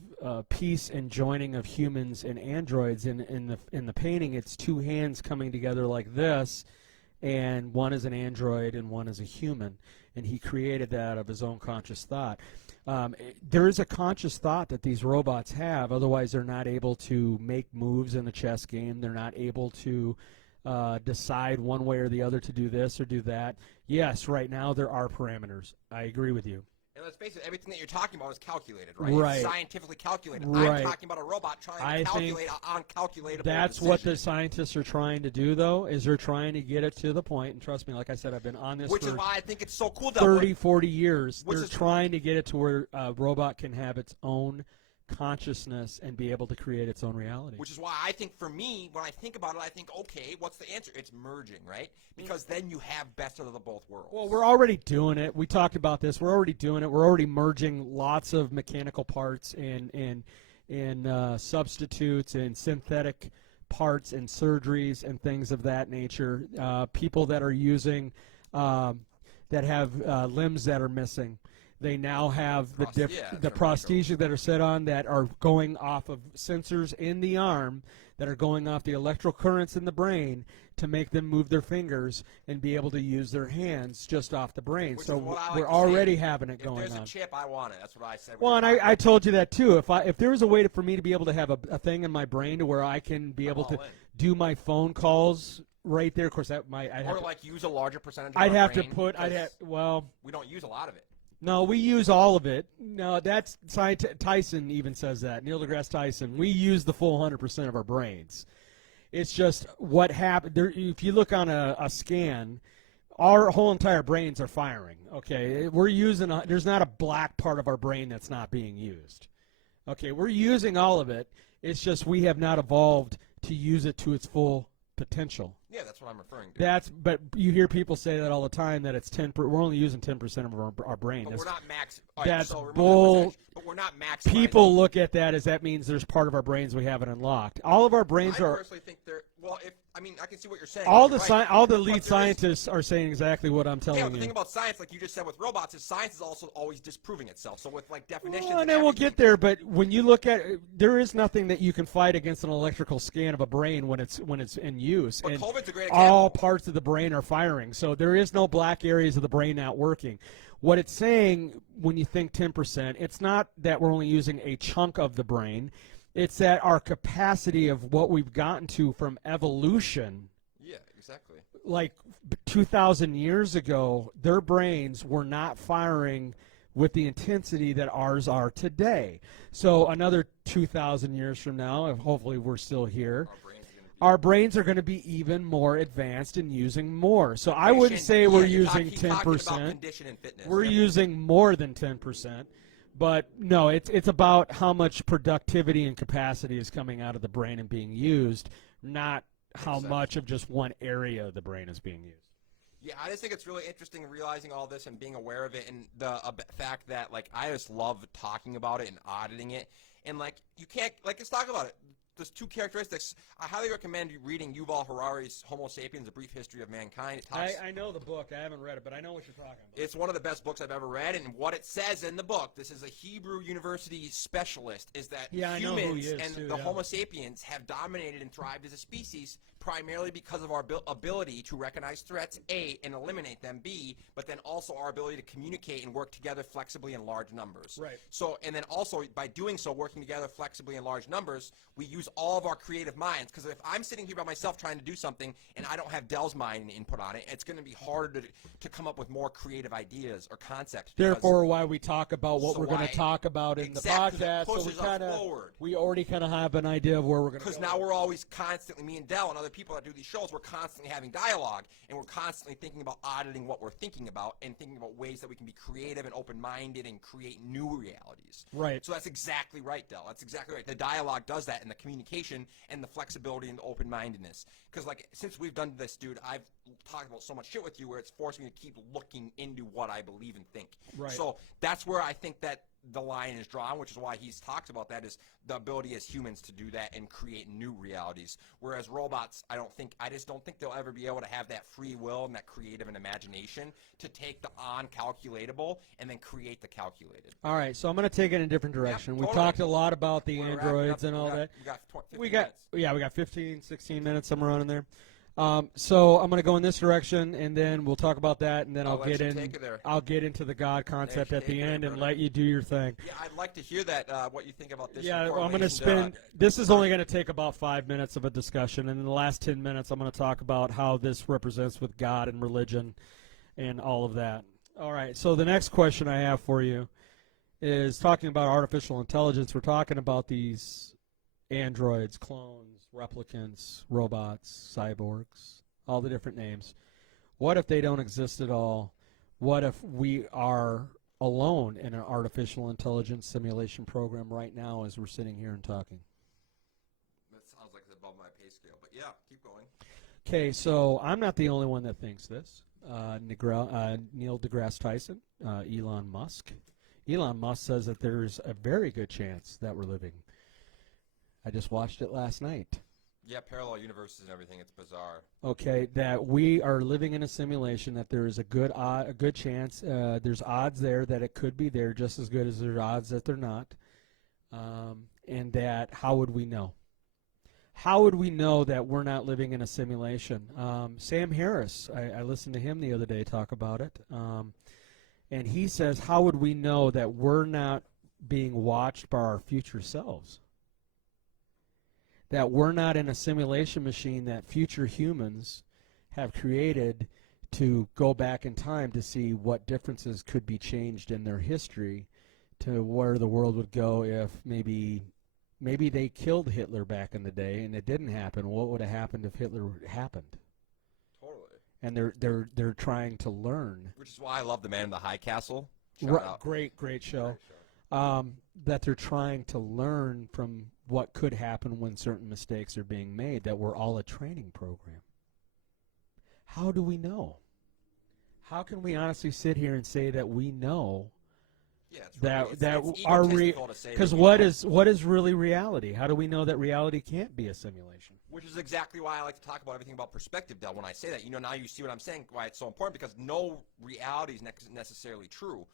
piece and joining of humans and androids. In the painting, it's two hands coming together like this, and one is an android and one is a human, and he created that out of his own conscious thought. There is a conscious thought that these robots have, otherwise they're not able to make moves in a chess game. They're not able to decide one way or the other to do this or do that. Yes, right now there are parameters. I agree with you. And let's face it, everything that you're talking about is calculated, right? Right. It's scientifically calculated. Right. I'm talking about a robot trying to calculate an uncalculatable That's decision. what the scientists are trying to do, though, is they're trying to get it to the point, and trust me, like I said, I've been on this Which for is why I think it's so cool, 30, 40 years. Which They're is- trying to get it to where a robot can have its own consciousness and be able to create its own reality. Which is why I think, for me, when I think about it, I think, okay, what's the answer? It's merging, right? Because then you have best of the both worlds. Well, we're already doing it. We talked about this. We're already doing it. We're already merging lots of mechanical parts and substitutes and synthetic parts and surgeries and things of that nature. People that are using that have limbs that are missing. They now have the prostheses that are set on that are going off of sensors in the arm that are going off the electrical currents in the brain to make them move their fingers and be able to use their hands just off the brain. Which so is what I like we're to already say. having it going on. If there's a chip, I want it. That's what I said. Well, and I told you that too. If there was a way for me to be able to have a thing in my brain to where I can be able to do my phone calls right there, of course that might use a larger percentage of I'd our have brain, to put we don't use a lot of it. No, we use all of it. No, that's Tyson even says that. Neil deGrasse Tyson. We use the full 100% of our brains. It's just what happened. If you look on a scan, our whole entire brains are firing. Okay, we're using. There's not a black part of our brain that's not being used. Okay, we're using all of it. It's just we have not evolved to use it to its full potential. Yeah, that's what I'm referring to. But you hear people say that all the time that it's 10%. We're only using 10% of our brain. But we're not max. That's bull. But we're not max. People look at that as that means there's part of our brains we haven't unlocked. All of our brains are. I personally think they're. Well, I can see what you're saying. All the lead scientists are saying exactly what I'm telling you. Yeah, the thing about science, like you just said with robots, is science is also always disproving itself. So with like definitions. Well, and then we'll get there. But when you look at, there is nothing that you can fight against an electrical scan of a brain when it's in use. But and COVID's a great example. all parts of the brain are firing. So there is no black areas of the brain not working. What it's saying when you think 10%, it's not that we're only using a chunk of the brain. It's that our capacity of what we've gotten to from evolution. Yeah, exactly. Like 2,000 years ago, their brains were not firing with the intensity that ours are today. So another 2,000 years from now, if hopefully we're still here, our brains are going to be even more advanced and using more. So I wouldn't say we're using 10%. We're using more than 10%. But no, it's about how much productivity and capacity is coming out of the brain and being used, not how much of just one area of the brain is being used. Yeah, I just think it's really interesting realizing all this and being aware of it, and the fact that, like, I just love talking about it and auditing it. And, like, you can't, like, let's talk about it. there's two characteristics. I highly recommend you reading Yuval Harari's Homo Sapiens: A Brief History of Mankind. It talks, I know the book. I haven't read it, but I know what you're talking about. it's one of the best books I've ever read, and what it says in the book, this is a Hebrew University specialist, is that I know who he humans is, and too, the yeah. Homo sapiens have dominated and thrived as a species primarily because of our ability to recognize threats, A, and eliminate them, B, but then also our ability to communicate and work together flexibly in large numbers. Right. So, and then also by doing so, working together flexibly in large numbers, we use all of our creative minds. Because if I'm sitting here by myself trying to do something and I don't have Dell's mind and input on it, it's going to be harder to come up with more creative ideas or concepts. Therefore, why we talk about what So we're going why- to talk about in Exactly, 'cause the it podcast, so pushes us we already kind of have an idea of where we're going to go. Because now we're always constantly, me and Dell and other people that do these shows, we're constantly having dialogue, and we're constantly thinking about auditing what we're thinking about and thinking about ways that we can be creative and open-minded and create new realities. Right. So that's exactly right, Dell. That's exactly right. The dialogue does that, and the communication and the flexibility and the open-mindedness. Because, like, since we've done this, dude, I've talked about so much shit with you where it's forced me to keep looking into what I believe and think. Right. So that's where I think that the line is drawn, which is why he's talked about that, is the ability as humans to do that and create new realities. Whereas robots, I just don't think they'll ever be able to have that free will and that creative and imagination to take the uncalculatable and then create the calculated. All right, so I'm going to take it in a different direction. We totally. talked a lot about the We're wrapping androids up. and all that. We got 15 minutes. We got 15, 16 minutes, somewhere around in there. So I'm going to go in this direction, and then we'll talk about that, and then I'll get into the God concept at the end and let you do your thing. Yeah, I'd like to hear that, what you think about this. Yeah, well, I'm going to spend – this is only going to take about 5 minutes of a discussion, and in the last 10 minutes I'm going to talk about how this represents with God and religion and all of that. All right, so the next question I have for you is talking about artificial intelligence. We're talking about these androids, clones, replicants, robots, cyborgs, all the different names. What if they don't exist at all? What if we are alone in an artificial intelligence simulation program right now as we're sitting here and talking? That sounds like it's above my pay scale, but yeah, keep going. Okay, so I'm not the only one that thinks this. Neil deGrasse Tyson, Elon Musk. Elon Musk says that there's a very good chance that we're living. I just watched it last night. Yeah, parallel universes and everything. It's bizarre. Okay, that we are living in a simulation, that there is a good chance, there's odds there that it could be there just as good as there's odds that they're not, and that how would we know? How would we know that we're not living in a simulation? Sam Harris, I listened to him the other day talk about it, and he says, how would we know that we're not being watched by our future selves? That we're not in a simulation machine that future humans have created to go back in time to see what differences could be changed in their history to where the world would go if maybe they killed Hitler back in the day and it didn't happen. What would have happened if Hitler happened? Totally. And they're trying to learn. Which is why I love The Man in the High Castle. Great show. That they're trying to learn from what could happen when certain mistakes are being made, that we're all a training program. How do we know? How can we honestly sit here and say that we know because what is really reality? How do we know that reality can't be a simulation? Which is exactly why I like to talk about everything about perspective, Del. When I say that, now you see what I'm saying, why it's so important, because no reality is necessarily true.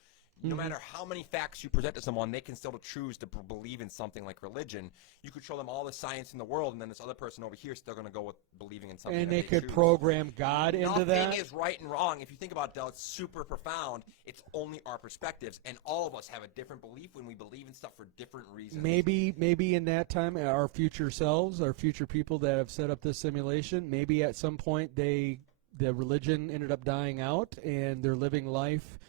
No matter how many facts you present to someone, they can still choose to believe in something like religion. You could show them all the science in the world, and then this other person over here is still going to go with believing in something. And they could choose. program God into that. Nothing is right and wrong. If you think about it, Del, it's super profound. It's only our perspectives, and all of us have a different belief when we believe in stuff for different reasons. Maybe in that time, our future selves, our future people that have set up this simulation, maybe at some point the religion ended up dying out, and they're living life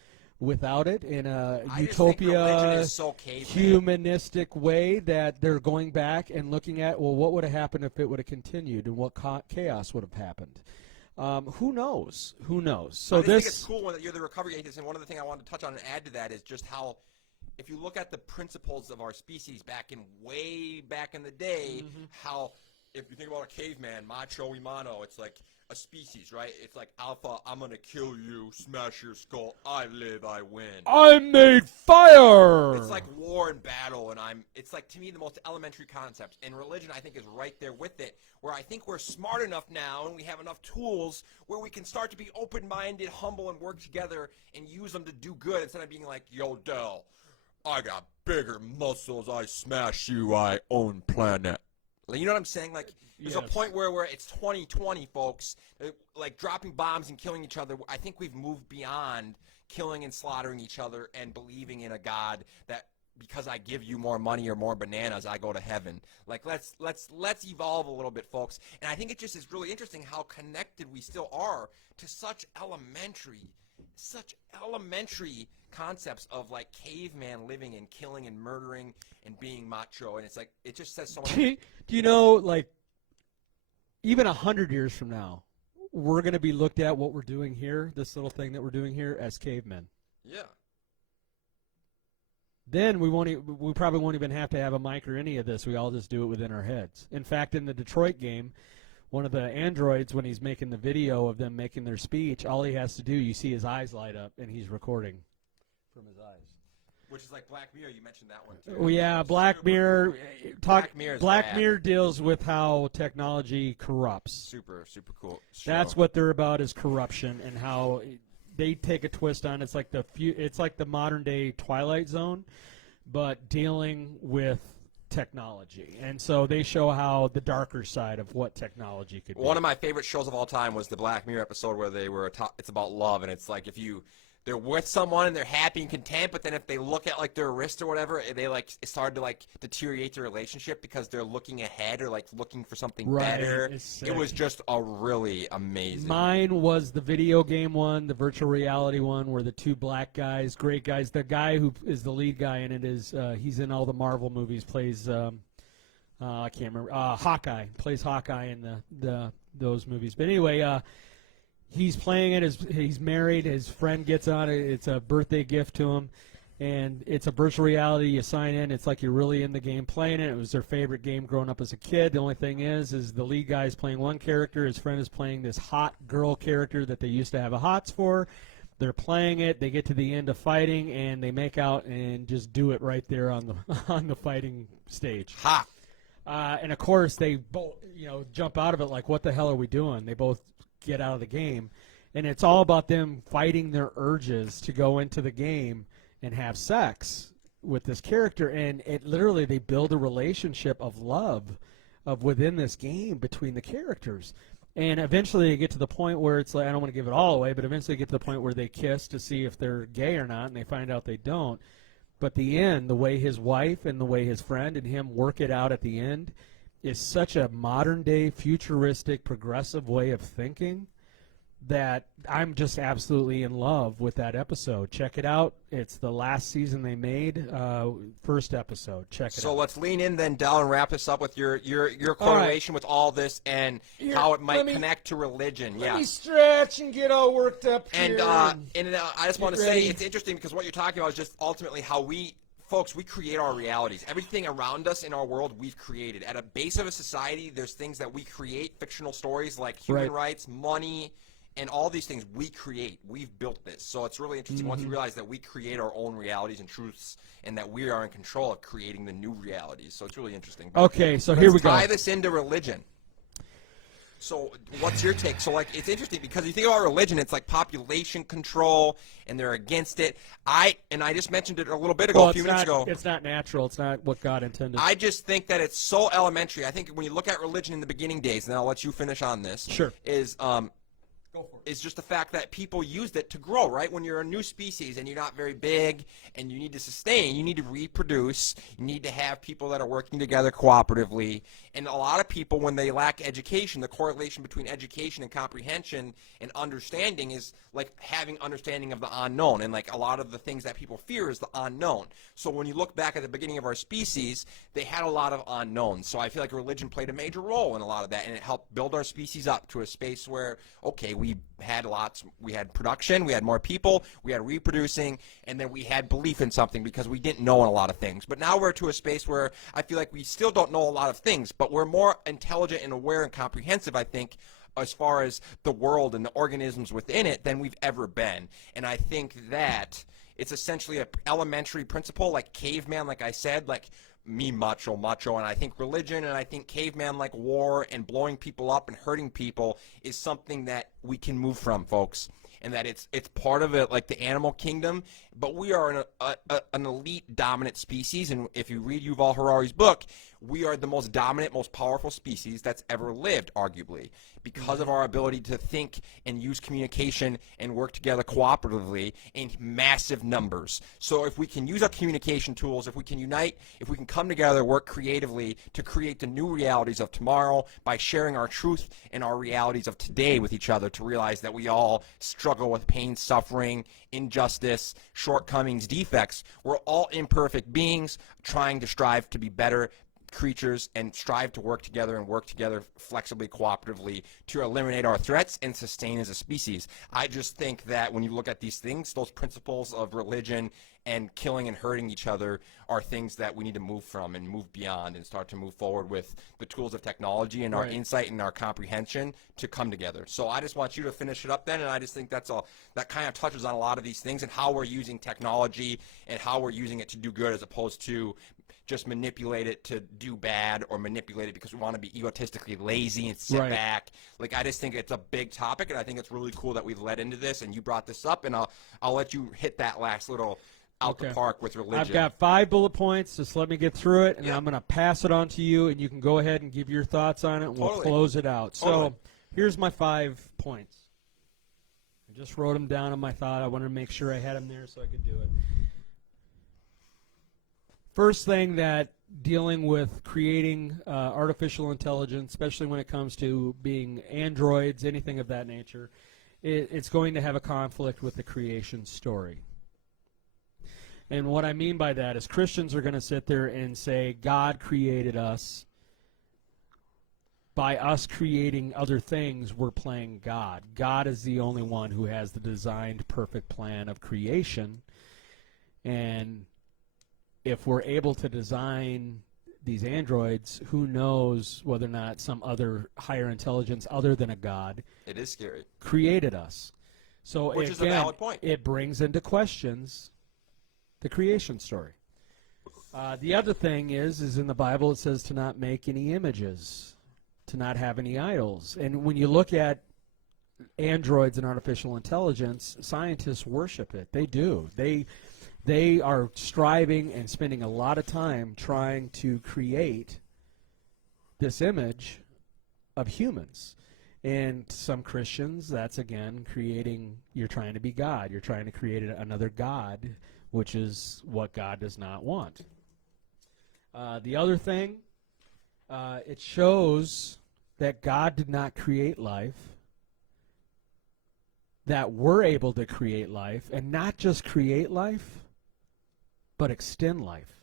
without it in a utopia, humanistic way, that they're going back and looking at, well, what would have happened if it would have continued, and what chaos would have happened. Who knows? Who knows? So I think it's cool that you're the recovery atheist, and one of the things I wanted to touch on and add to that is just how, if you look at the principles of our species way back in the day, how if you think about a caveman, macho y mano, it's like a species, right? It's like alpha, I'm gonna kill you, smash your skull, I live, I win. I made fire. It's like war and battle, and it's like, to me, the most elementary concept. And religion, I think, is right there with it, where I think we're smart enough now, and we have enough tools where we can start to be open-minded, humble, and work together and use them to do good instead of being like, yo, Del, I got bigger muscles, I smash you, I own planet. You know what I'm saying? Like, there's a point where it's 2020, folks. Like, dropping bombs and killing each other. I think we've moved beyond killing and slaughtering each other and believing in a God that because I give you more money or more bananas, I go to heaven. Like, let's evolve a little bit, folks. And I think it just is really interesting how connected we still are to such elementary concepts of like caveman living and killing and murdering and being macho. And it's like, it just says so much. Do you know, like, even 100 years from now, we're going to be looked at what we're doing here, this little thing that we're doing here, as cavemen. Yeah. Then we probably won't even have to have a mic or any of this. We all just do it within our heads. In fact, in the Detroit game, one of the androids, when he's making the video of them making their speech, all he has to do, you see his eyes light up, and he's recording from his eyes. Which is like Black Mirror. You mentioned that one too. Oh, yeah, Black Mirror. Black Mirror bad. deals with how technology corrupts. Super cool show. That's what they're about, is corruption, and how they take a twist on. It's like the modern day Twilight Zone, but dealing with technology. And so they show how the darker side of what technology could be. One of my favorite shows of all time was the Black Mirror episode where it's about love, and it's like if they're with someone and they're happy and content, but then if they look at like their wrist or whatever, they like it started to like deteriorate their relationship because they're looking ahead or like looking for something better. It was just a really amazing. Mine was the video game one, the virtual reality one, where the two black guys, great guys. The guy who is the lead guy in it is he's in all the Marvel movies. Plays I can't remember. Hawkeye plays Hawkeye in those movies. But anyway. He's playing it. He's married. His friend gets on it. It's a birthday gift to him, and it's a virtual reality. You sign in. It's like you're really in the game playing it. It was their favorite game growing up as a kid. The only thing is the lead guy is playing one character. His friend is playing this hot girl character that they used to have a hots for. They're playing it. They get to the end of fighting, and they make out and just do it right there on the fighting stage. Ha! And of course they both jump out of it like, what the hell are we doing? They both get out of the game, and it's all about them fighting their urges to go into the game and have sex with this character. And it literally, they build a relationship of love of within this game between the characters, and eventually they get to the point where it's like, I don't want to give it all away, but eventually they get to the point where they kiss to see if they're gay or not, and they find out they don't. But the end, the way his wife and the way his friend and him work it out at the end, is such a modern-day, futuristic, progressive way of thinking that I'm just absolutely in love with that episode. Check it out. It's the last season they made, first episode. Check it out. So let's lean in then, Del, and wrap this up with your correlation with all this and how it might connect to religion. Let me stretch and get all worked up here. And I just want to say it's interesting because what you're talking about is just ultimately how we create our realities. Everything around us in our world, we've created. At a base of a society, there's things that we create, fictional stories like human rights, money, and all these things we create. We've built this. So it's really interesting once you realize that we create our own realities and truths and that we are in control of creating the new realities. So it's really interesting. Okay, so here we go. Let's tie this into religion. So what's your take? So, like, it's interesting because you think about religion, it's like population control, and they're against it. I just mentioned it a little bit ago, a few minutes ago. It's not natural. It's not what God intended. I just think that it's so elementary. I think when you look at religion in the beginning days, and I'll let you finish on this, sure, is just the fact that people used it to grow, right? When you're a new species and you're not very big and you need to sustain, you need to reproduce, you need to have people that are working together cooperatively. And a lot of people, when they lack education, the correlation between education and comprehension and understanding is like having understanding of the unknown. And like a lot of the things that people fear is the unknown. So when you look back at the beginning of our species, they had a lot of unknowns. So I feel like religion played a major role in a lot of that, and it helped build our species up to a space where, okay, we had production, we had more people, we had reproducing, and then we had belief in something because we didn't know a lot of things. But now we're to a space where I feel like we still don't know a lot of things, but we're more intelligent and aware and comprehensive, I think, as far as the world and the organisms within it than we've ever been. And I think that it's essentially an elementary principle, like caveman, like I said, like me macho, and I think religion and I think caveman like war and blowing people up and hurting people is something that we can move from, folks. And that it's part of it, like the animal kingdom, but we are an elite dominant species. And if you read Yuval Harari's book, we are the most dominant, most powerful species that's ever lived, arguably, because of our ability to think and use communication and work together cooperatively in massive numbers. So if we can use our communication tools, if we can unite, if we can come together, work creatively to create the new realities of tomorrow by sharing our truth and our realities of today with each other, to realize that we all struggle with pain, suffering, injustice, shortcomings, defects. We're all imperfect beings trying to strive to be better creatures and strive to work together and work together flexibly, cooperatively to eliminate our threats and sustain as a species. I just think that when you look at these things, those principles of religion and killing and hurting each other are things that we need to move from and move beyond and start to move forward with the tools of technology and our insight and our comprehension to come together. So I just want you to finish it up then, and I just think that's all that kind of touches on a lot of these things and how we're using technology and how we're using it to do good as opposed to just manipulate it to do bad or manipulate it because we want to be egotistically lazy and sit back. Like, I just think it's a big topic, and I think it's really cool that we've led into this and you brought this up, and I'll let you hit that last little out the park with religion. I've got 5 bullet points. Just let me get through it, and I'm going to pass it on to you, and you can go ahead and give your thoughts on it, and we'll close it out. So here's my 5 points. I just wrote them down on my thought. I wanted to make sure I had them there so I could do it. First thing, that dealing with creating artificial intelligence, especially when it comes to being androids, anything of that nature, it's going to have a conflict with the creation story. And what I mean by that is Christians are going to sit there and say God created us. By us creating other things, we're playing God. God is the only one who has the designed perfect plan of creation. And if we're able to design these androids, who knows whether or not some other higher intelligence other than a God, it is scary, created us. So which is a valid point. It brings into questions the creation story. The other thing is in the Bible it says to not make any images, to not have any idols. And when you look at androids and artificial intelligence, scientists worship it. They do. They are striving and spending a lot of time trying to create this image of humans. And some Christians, that's again creating, you're trying to be God. You're trying to create another God, which is what God does not want. The other thing, it shows that God did not create life, that we're able to create life, and not just create life, but extend life.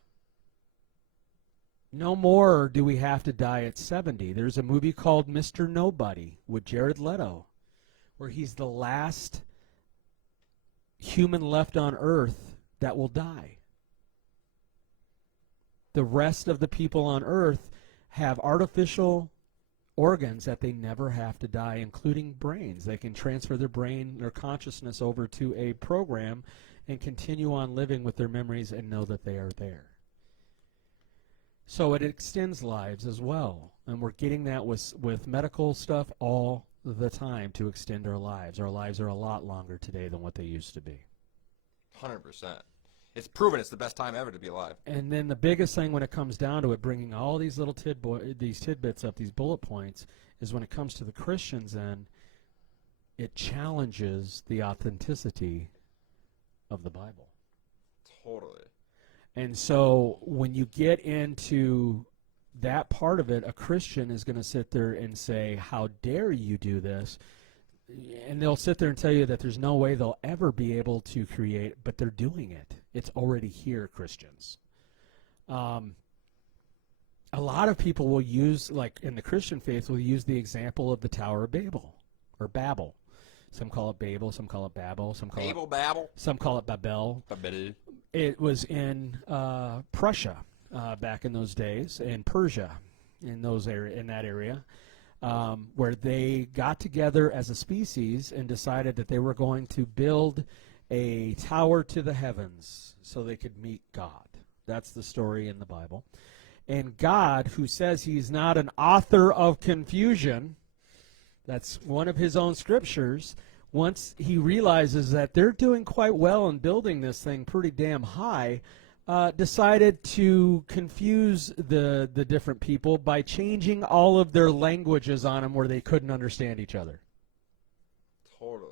No more do we have to die at 70. There's a movie called Mr. Nobody with Jared Leto, where he's the last human left on Earth that will die. The rest of the people on Earth have artificial organs that they never have to die, including brains. They can transfer their brain, their consciousness over to a program and continue on living with their memories and know that they are there. So it extends lives as well. And we're getting that with medical stuff all the time to extend our lives. Our lives are a lot longer today than what they used to be. 100%. It's proven it's the best time ever to be alive. And then the biggest thing when it comes down to it, bringing all these little tidbits up, these bullet points, is when it comes to the Christians, then it challenges the authenticity of the Bible. Totally. And so when you get into that part of it, a Christian is going to sit there and say, how dare you do this? And they'll sit there and tell you that there's no way they'll ever be able to create, but they're doing it. It's already here, Christians. A lot of people will use, like in the Christian faith, will use the example of the Tower of Babel, or Babel. Some call it Babel, some call it Babel, some call Babel, it Babel. Some call it Babel. Babel. It was in Prussia back in those days, in Persia, in that area. where they got together as a species and decided that they were going to build a tower to the heavens so they could meet God. That's the story in the Bible. And God, who says he's not an author of confusion, that's one of his own scriptures, once he realizes that they're doing quite well in building this thing pretty damn high, decided to confuse the different people by changing all of their languages on them where they couldn't understand each other. Totally.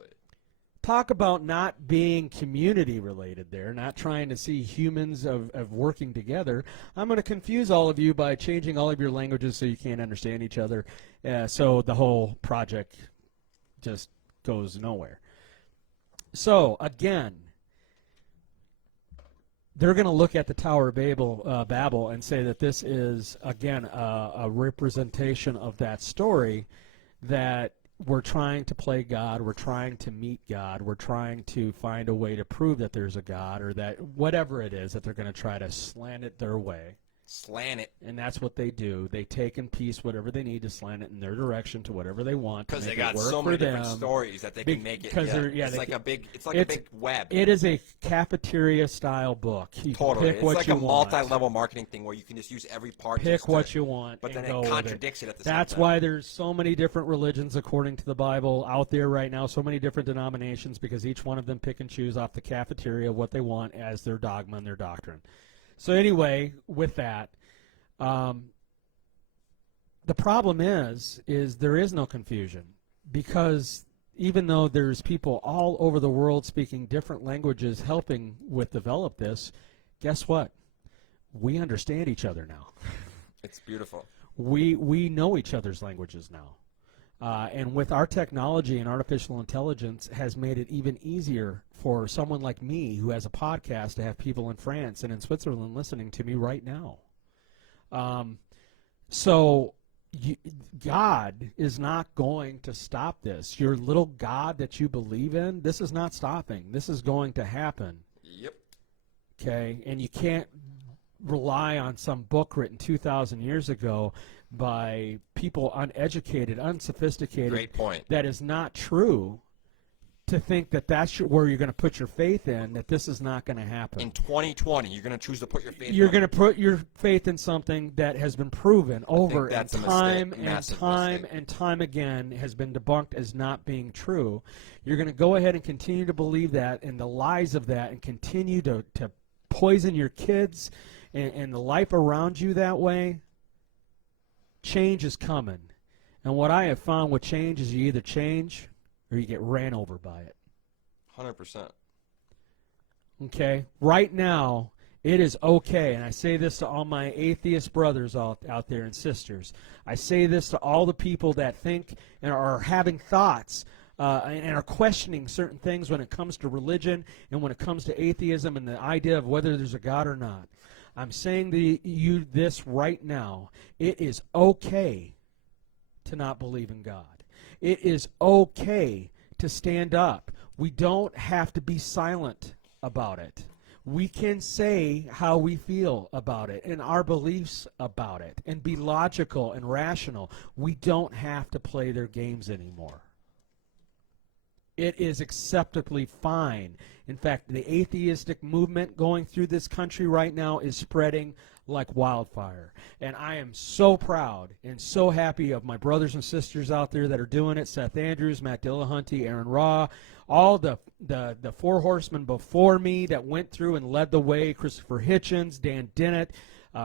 Talk about not being community related there, not trying to see humans of working together. I'm going to confuse all of you by changing all of your languages so you can't understand each other. So the whole project just goes nowhere. So again, they're going to look at the Tower of Babel and say that this is, again, a representation of that story, that we're trying to play God, we're trying to meet God, we're trying to find a way to prove that there's a God, or that whatever it is that they're going to try to slant it their way. Slant it. And that's what they do. They take and piece whatever they need to slant it in their direction to whatever they want. Because they got so many different stories that they can make it. It's like a big web. It is a cafeteria-style book. You Totally. Pick what it's like you a want. multi-level marketing thing where you can just use every part. Pick what you want. But then and it go contradicts it at the same time. That's why there's so many different religions according to the Bible out there right now, so many different denominations, because each one of them pick and choose off the cafeteria what they want as their dogma and their doctrine. So anyway, with that, the problem is there is no confusion, because even though there's people all over the world speaking different languages helping with develop this, guess what? We understand each other now. It's beautiful. We know each other's languages now. And with our technology and artificial intelligence has made it even easier for someone like me who has a podcast to have people in France and in Switzerland listening to me right now. God is not going to stop this. Your little God that you believe in, this is not stopping. This is going to happen. Yep. Okay? And you can't rely on some book written 2,000 years ago by people uneducated, unsophisticated. Great point. That is not true, to think that that's where you're going to put your faith in, that this is not going to happen. In 2020, you're going to choose to put your faith You're going to put your faith in something that has been proven over and time and time again has been debunked as not being true. You're going to go ahead and continue to believe that and the lies of that, and continue to poison your kids and the life around you that way. Change is coming. And what I have found with change is you either change or you get ran over by it. 100%. Okay? Right now, it is okay, and I say this to all my atheist brothers out there and sisters. I say this to all the people that think and are having thoughts and are questioning certain things when it comes to religion and when it comes to atheism and the idea of whether there's a God or not. I'm saying to you this right now. It is okay to not believe in God. It is okay to stand up. We don't have to be silent about it. We can say how we feel about it and our beliefs about it and be logical and rational. We don't have to play their games anymore. It is acceptably fine. In fact, the atheistic movement going through this country right now is spreading like wildfire. And I am so proud and so happy of my brothers and sisters out there that are doing it. Seth Andrews, Matt Dillahunty, Aaron Raw, all the four horsemen before me that went through and led the way, Christopher Hitchens, Dan Dennett,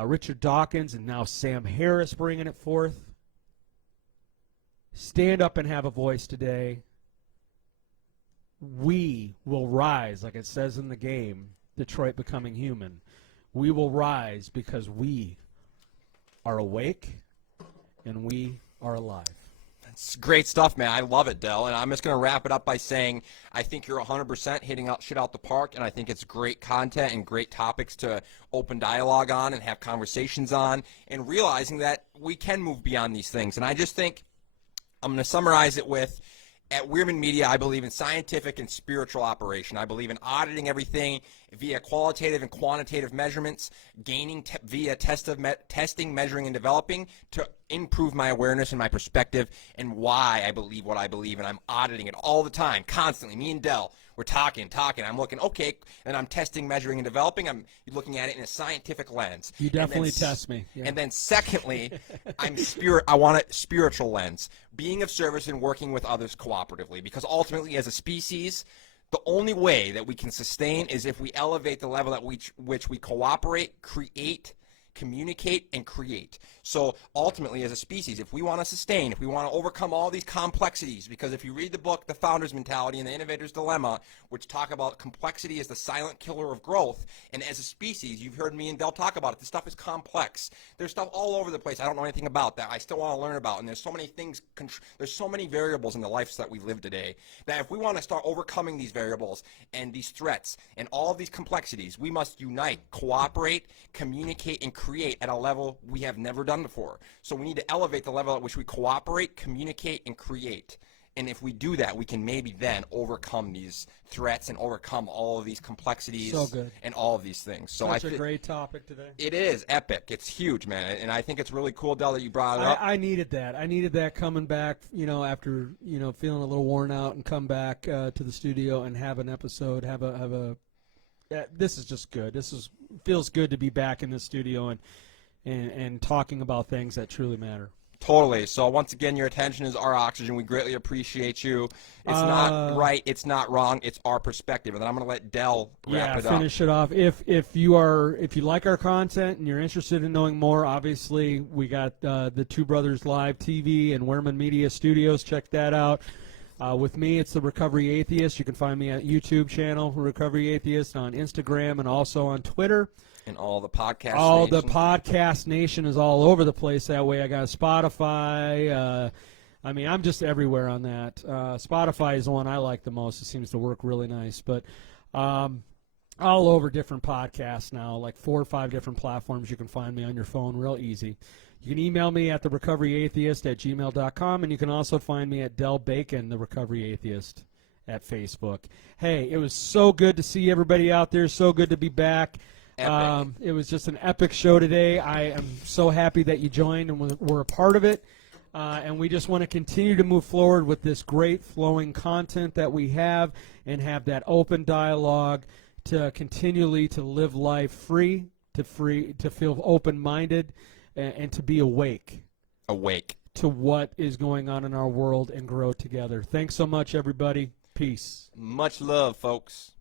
Richard Dawkins, and now Sam Harris bringing it forth. Stand up and have a voice today. We will rise, like it says in the game, Detroit Becoming Human. We will rise because we are awake and we are alive. That's great stuff, man. I love it, Del. And I'm just going to wrap it up by saying I think you're 100% hitting shit out the park, and I think it's great content and great topics to open dialogue on and have conversations on, and realizing that we can move beyond these things. And I just think I'm going to summarize it with, at Wierman Media, I believe in scientific and spiritual operation. I believe in auditing everything via qualitative and quantitative measurements, gaining via testing, measuring, and developing, to improve my awareness and my perspective and why I believe what I believe, and I'm auditing it all the time, constantly. Me and Del, we're talking. I'm looking, okay, and I'm testing, measuring, and developing. I'm looking at it in a scientific lens. You definitely test me. Yeah. And then secondly, I want a spiritual lens, being of service and working with others cooperatively, because ultimately as a species, the only way that we can sustain is if we elevate the level at which we cooperate, create, communicate, and create. So ultimately, as a species, if we want to sustain, if we want to overcome all these complexities, because if you read the book, The Founder's Mentality and The Innovator's Dilemma, which talk about complexity as the silent killer of growth, and as a species, you've heard me and Del talk about it, this stuff is complex. There's stuff all over the place I don't know anything about that I still want to learn about, and there's so many things, there's so many variables in the lives that we live today, that if we want to start overcoming these variables and these threats and all of these complexities, we must unite, cooperate, communicate, and create at a level we have never done before. So we need to elevate the level at which we cooperate, communicate, and create. And if we do that, we can maybe then overcome these threats and overcome all of these complexities and all of these things. So Such a great topic today. It is epic. It's huge, man. And I think it's really cool, Del, that you brought it up. I needed that. I needed that coming back, after, feeling a little worn out, and come back to the studio and have an episode, this is just good. Feels good to be back in the studio and talking about things that truly matter. Totally. So once again, your attention is our oxygen. We greatly appreciate you. It's not right. It's not wrong. It's our perspective. And then I'm going to let Del wrap it up. Finish it off. If you like our content and you're interested in knowing more, obviously we got the Two Brothers Live TV and Wierman Media Studios. Check that out. With me, it's the Recovery Atheist. You can find me at YouTube channel, Recovery Atheist, on Instagram and also on Twitter. And all the podcast the podcast nation is all over the place that way. I got Spotify. I'm just everywhere on that. Spotify is the one I like the most. It seems to work really nice. But all over different podcasts now, like 4 or 5 different platforms. You can find me on your phone real easy. You can email me at therecoveryatheist@gmail.com, and you can also find me at Del Bacon, the Recovery Atheist, at Facebook. Hey, it was so good to see everybody out there. So good to be back. It was just an epic show today. I am so happy that you joined and were a part of it. And we just want to continue to move forward with this great flowing content that we have and have that open dialogue to continually to live life free, to feel open-minded, and to be awake to what is going on in our world and grow together. Thanks so much, everybody. Peace. Much love, folks.